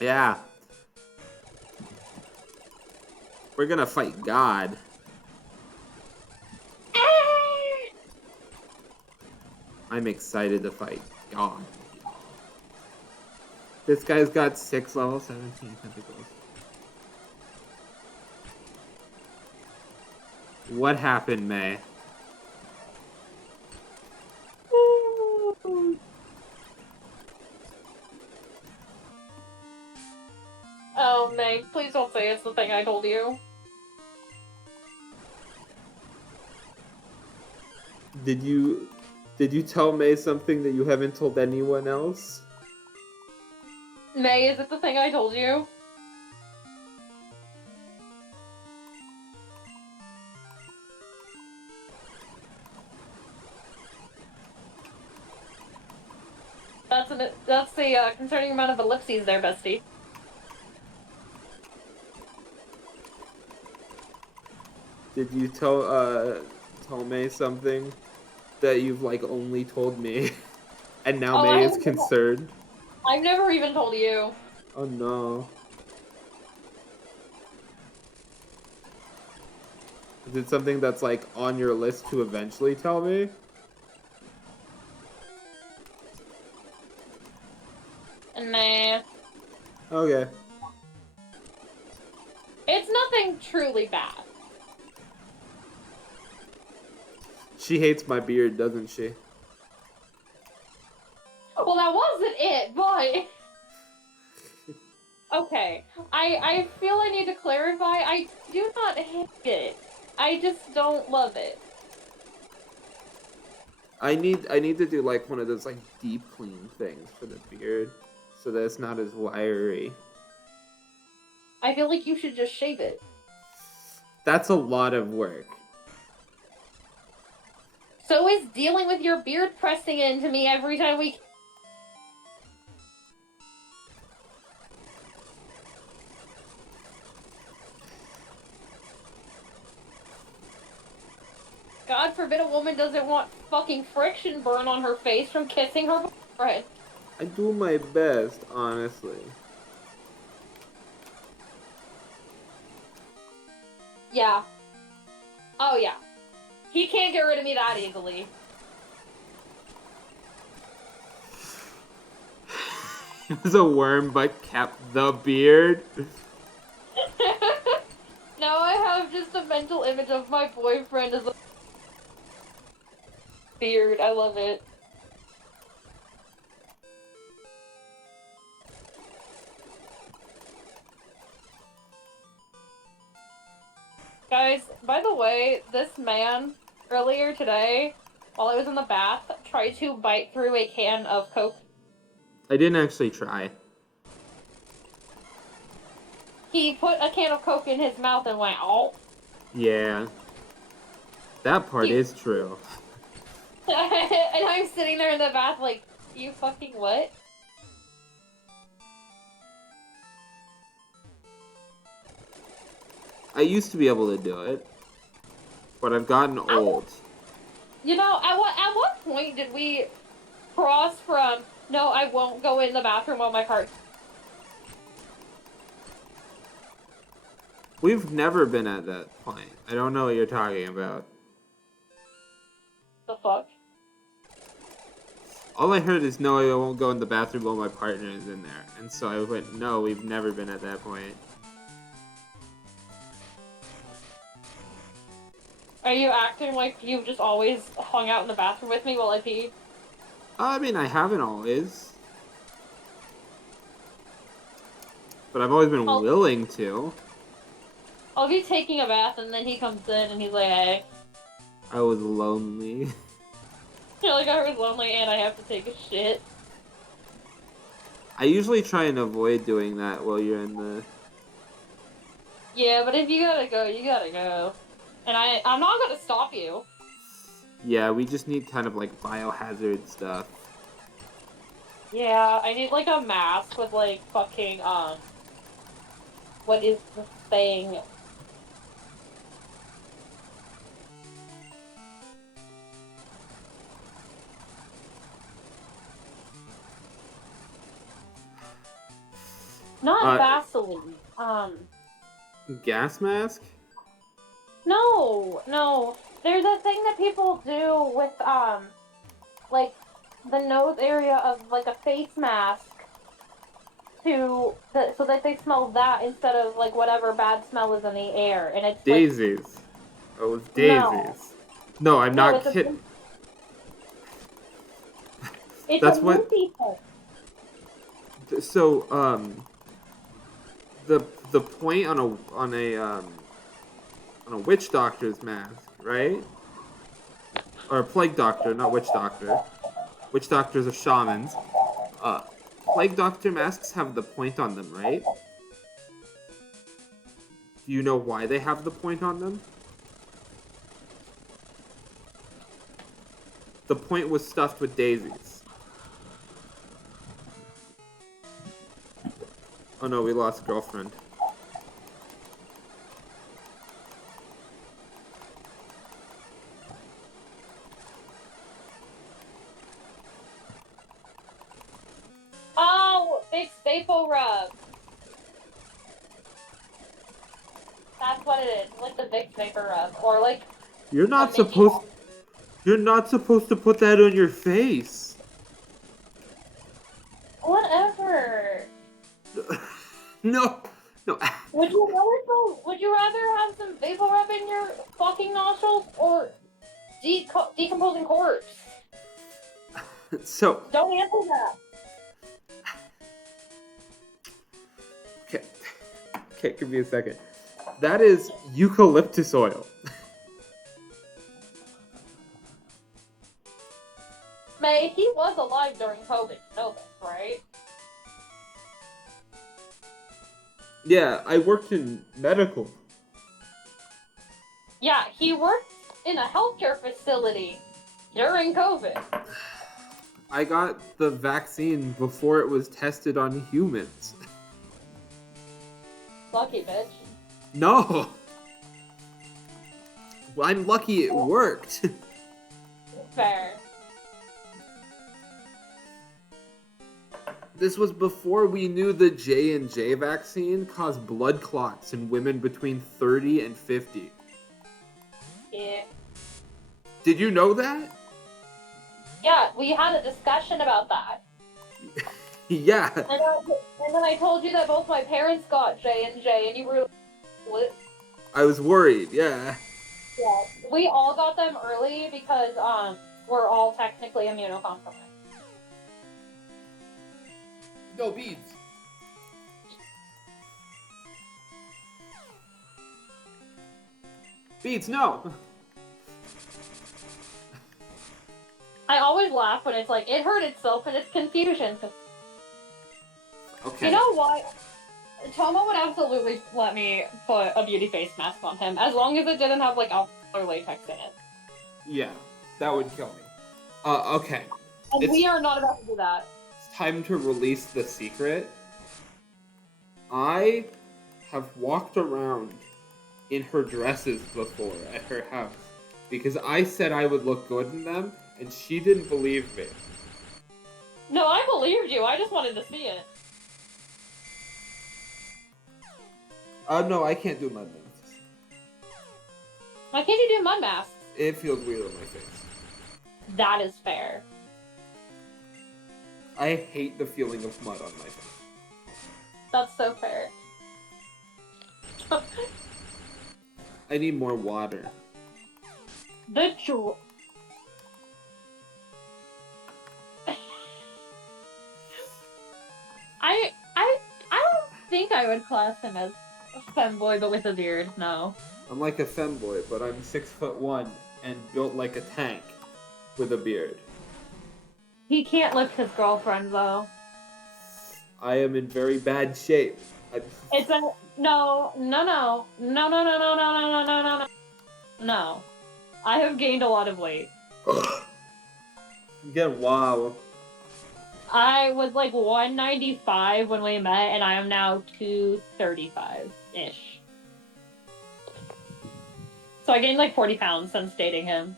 Yeah. We're gonna fight God. I'm excited to fight God. This guy's got 6 level 17 tentacles. What happened, May? Oh, Meg, please don't say it's the thing I told you. Did you tell May something that you haven't told anyone else? May, is it the thing I told you? That's the concerning amount of ellipses there, bestie. Did you tell May something that you've like only told me, and now Oh, May is concerned? I've never even told you. Oh no. Is it something that's like on your list to eventually tell me? Nah. Okay. It's nothing truly bad. She hates my beard, doesn't she? Well, that wasn't it, but... Okay. I feel I need to clarify. I do not hate it. I just don't love it. I need to do like one of those like deep clean things for the beard, so that it's not as wiry. I feel like you should just shave it. That's a lot of work. So is dealing with your beard pressing into me every time we... God forbid a woman doesn't want fucking friction burn on her face from kissing her boyfriend. I do my best, honestly. Yeah. Oh, yeah. He can't get rid of me that easily. It was a worm, but kept the beard. Now I have just a mental image of my boyfriend as a beard. I love it. Guys, by the way, this man earlier today, while I was in the bath, tried to bite through a can of Coke. I didn't actually try. He put a can of Coke in his mouth and went, oh. Yeah. That part is true. And I'm sitting there in the bath like, you fucking what? I used to be able to do it, but I've gotten old. You know, at what point did we cross from, no, I won't go in the bathroom on my cart? We've never been at that point. I don't know what you're talking about. The fuck? All I heard is, no, I won't go in the bathroom while my partner is in there. And so I went, no, we've never been at that point. Are you acting like you've just always hung out in the bathroom with me while I pee? I mean, I haven't always. But I've always been willing to. I'll be taking a bath and then he comes in and he's like, hey. I was lonely. You're like, I was lonely and I have to take a shit. I usually try and avoid doing that while you're in the... Yeah, but if you gotta go, you gotta go. And I'm not gonna stop you. Yeah, we just need kind of like biohazard stuff. Yeah, I need like a mask with like fucking, what is the thing? Not Vaseline. Gas mask? No. There's a thing that people do with, like, the nose area of, like, a face mask so that they smell that instead of, like, whatever bad smell is in the air. And it's, Daisies. like... Oh, it's daisies. No, I'm not kidding. It's That's a what... thing. So, the point on a witch doctor's mask, right? Or a plague doctor, not witch doctor. Witch doctors are shamans. Plague doctor masks have the point on them, right? Do you know why they have the point on them? The point was stuffed with daisies. Oh no, we lost girlfriend. Oh, big staple rub. That's what it is. Like the Vicks Vapor Rub. Or like... You're not supposed to put that on your face. Whatever. No. Would you rather have some vapor rub in your fucking nostrils or decomposing corpse? So. Don't answer that. Okay, give me a second. That is eucalyptus oil. May, he was alive during COVID. You know this, right? Yeah, I worked in medical. Yeah, he worked in a healthcare facility during COVID. I got the vaccine before it was tested on humans. Lucky bitch. No! Well, I'm lucky it worked. Fair. This was before we knew the J&J vaccine caused blood clots in women between 30 and 50. Ew. Did you know that? Yeah, we had a discussion about that. Yeah. And then I told you that both my parents got J&J, and you were what? I was worried, yeah. Yeah. We all got them early because we're all technically immunocompromised. No beads. Beads, no. I always laugh when it's like, it hurt itself and it's confusion. Okay. You know what? Tomo would absolutely let me put a beauty face mask on him, as long as it didn't have, like, alcohol or latex in it. Yeah, that would kill me. Okay. And we are not about to do that. It's time to release the secret. I have walked around in her dresses before at her house because I said I would look good in them, and she didn't believe me. No, I believed you. I just wanted to see it. No, I can't do mud masks. Why can't you do mud masks? It feels weird on my face. That is fair. I hate the feeling of mud on my face. That's so fair. I need more water. The joy. I don't think I would class him as a femboy, but with a beard. No. I'm like a femboy, but I'm 6'1" and built like a tank with a beard. He can't lift his girlfriend though. I am in very bad shape. It's a no. No. I have gained a lot of weight. Again, wow. I was like 195 when we met, and I am now 235-ish. So I gained like 40 pounds since dating him.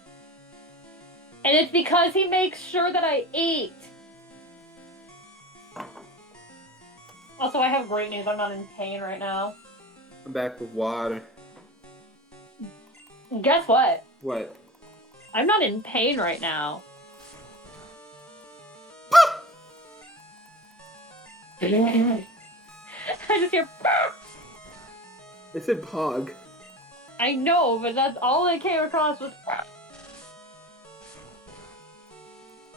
And it's because he makes sure that I eat. Also, I have great news. I'm not in pain right now. I'm back with water. Guess what? What? I'm not in pain right now. I just hear. I said pog. I know, but that's all I came across was.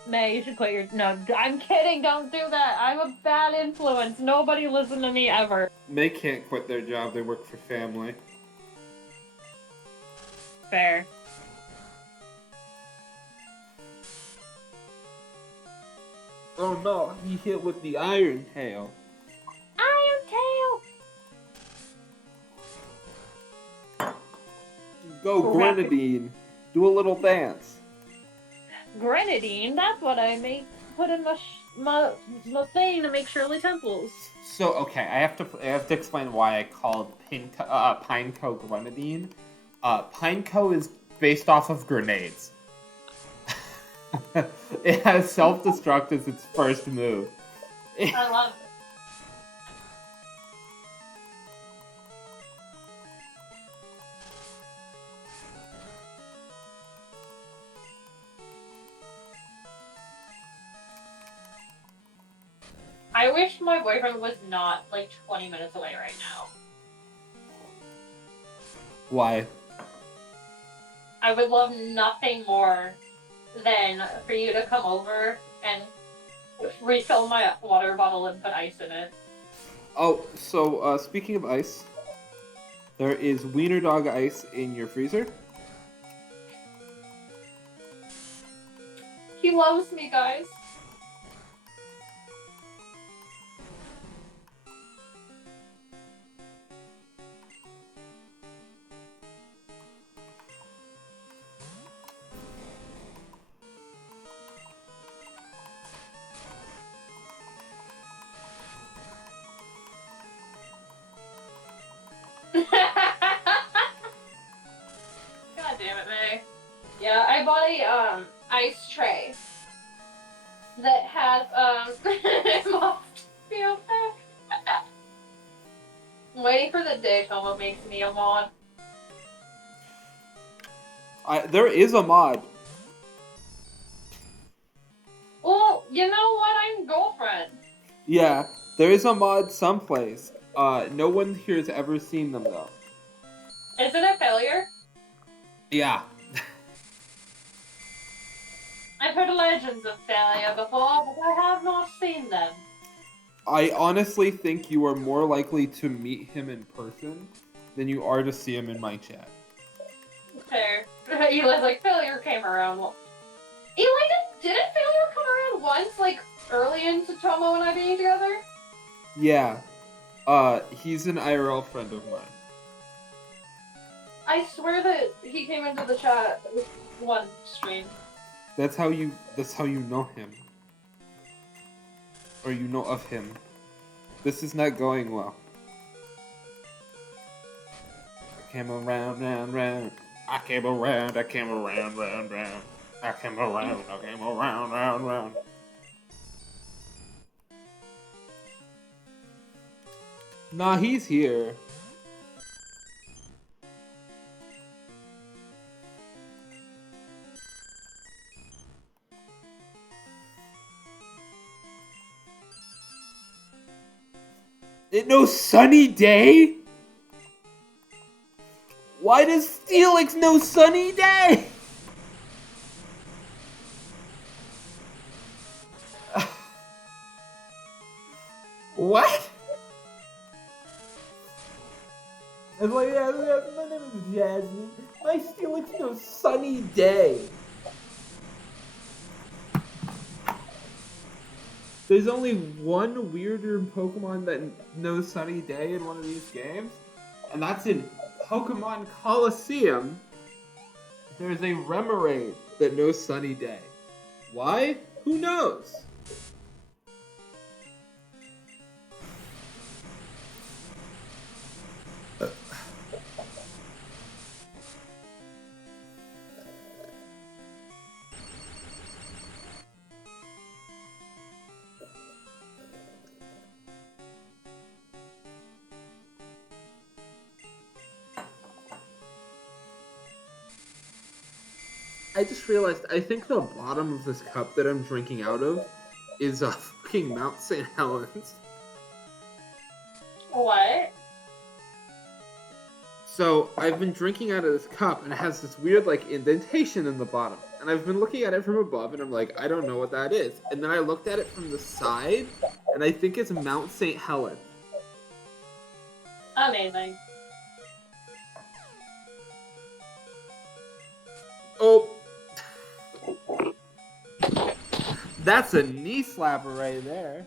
May, you should quit your. No, I'm kidding. Don't do that. I'm a bad influence. Nobody listen to me ever. They can't quit their job. They work for family. Fair. Oh no, he hit with the iron tail. Iron tail! Go, Grenadine. Do a little dance. Grenadine? That's what I put in my thing to make Shirley Temples. So okay, I have to explain why I called Pineco Grenadine. Pineco is based off of grenades. It has self-destruct as its first move. I love it. I wish my boyfriend was not like 20 minutes away right now. Why? I would love nothing more than for you to come over and refill my water bottle and put ice in it. Oh, so speaking of ice, there is Wiener Dog ice in your freezer. He loves me, guys. God damn it, May. Yeah, I bought a ice tray that has mouthfeel pack. I'm waiting for the day Tomo makes me a mod. There is a mod. You know what? I'm girlfriend. Yeah, there is a mod someplace. No one here has ever seen them though. Is it a failure? Yeah. I've heard legends of failure before, but I have not seen them. I honestly think you are more likely to meet him in person than you are to see him in my chat. Fair. Eli's like, failure came around. Eli, didn't failure come around once, like, early into Tomo and I being together? Yeah. He's an IRL friend of mine. I swear that he came into the chat with one stream. That's how you know him. Or you know of him. This is not going well. I came around, round, round. I came around, round, round. I came around, round, round. Nah, he's here. It no sunny day? Why does Felix know sunny day? What? It's like, yeah, my name is Jasmine. My Felix knows sunny day. There's only one weirder Pokemon that knows sunny day in one of these games, and that's in Pokemon Coliseum. There's a Remoraid that knows sunny day. Why? Who knows? I just realized, I think the bottom of this cup that I'm drinking out of is a fucking Mount St. Helens. What? So, I've been drinking out of this cup, and it has this weird, like, indentation in the bottom. And I've been looking at it from above, and I'm like, I don't know what that is. And then I looked at it from the side, and I think it's Mount St. Helens. Amazing. Oh. That's a knee slapper right there.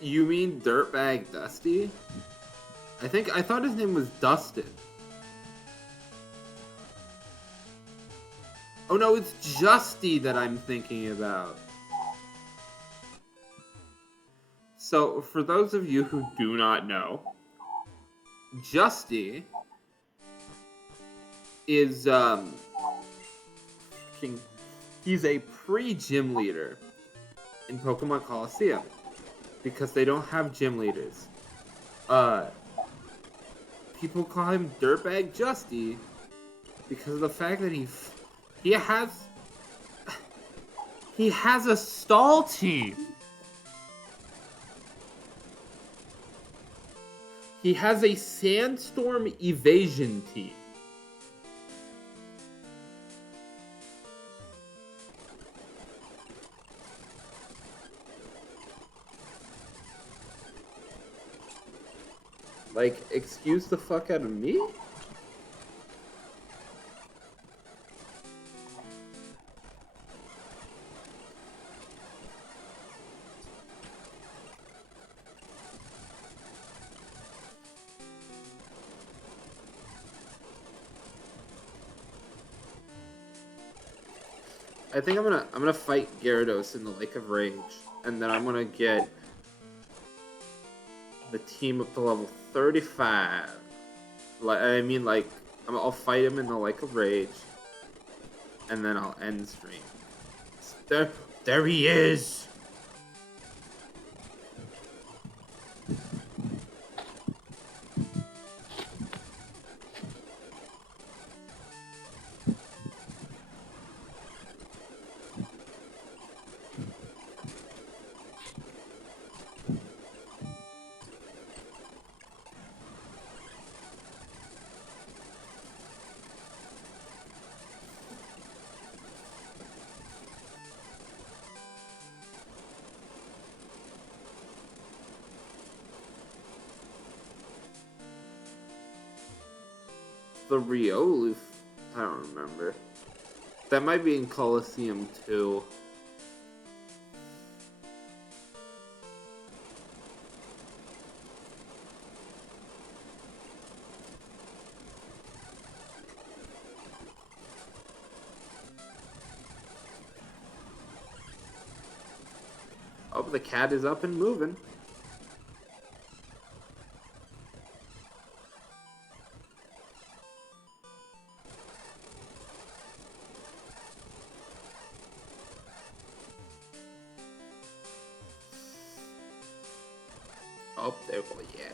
You mean Dirtbag Dusty? I thought his name was Dustin. Oh no, it's Justy that I'm thinking about. So, for those of you who do not know, Justy is, he's a pre-gym leader in Pokemon Coliseum. Because they don't have gym leaders. People call him Dirtbag Justy because of the fact that he has a stall team. He has a Sandstorm Evasion team. Like, excuse the fuck out of me? I think I'm gonna fight Gyarados in the Lake of Rage. and then I'm gonna get the team up to level 35. Like, I'll fight him in the Like of Rage, and then I'll end stream. There he is! The Riolu, I don't remember. That might be in Coliseum too. Oh, the cat is up and moving. Oh, there goes Yeti.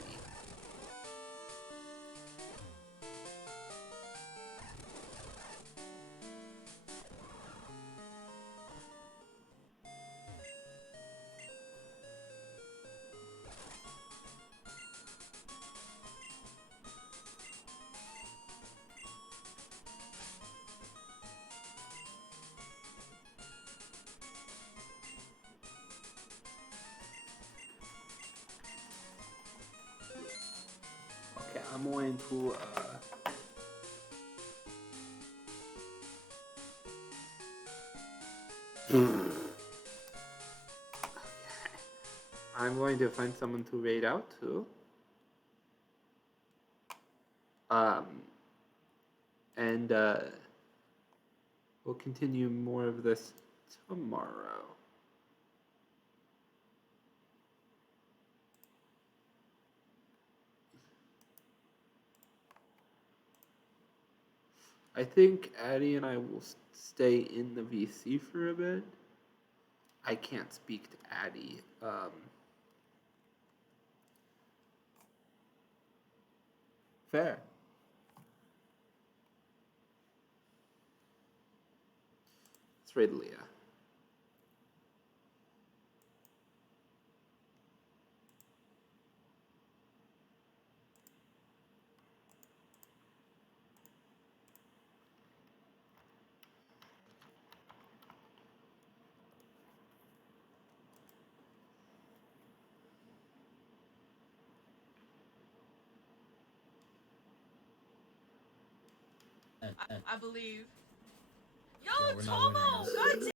Okay, I'm going to I'm going to find someone to raid out to. And we'll continue more of this tomorrow. I think Addie and I will stay in the VC for a bit. I can't speak to Addie. Fair. Let's raid Leah. I believe. Yo, Tomo! God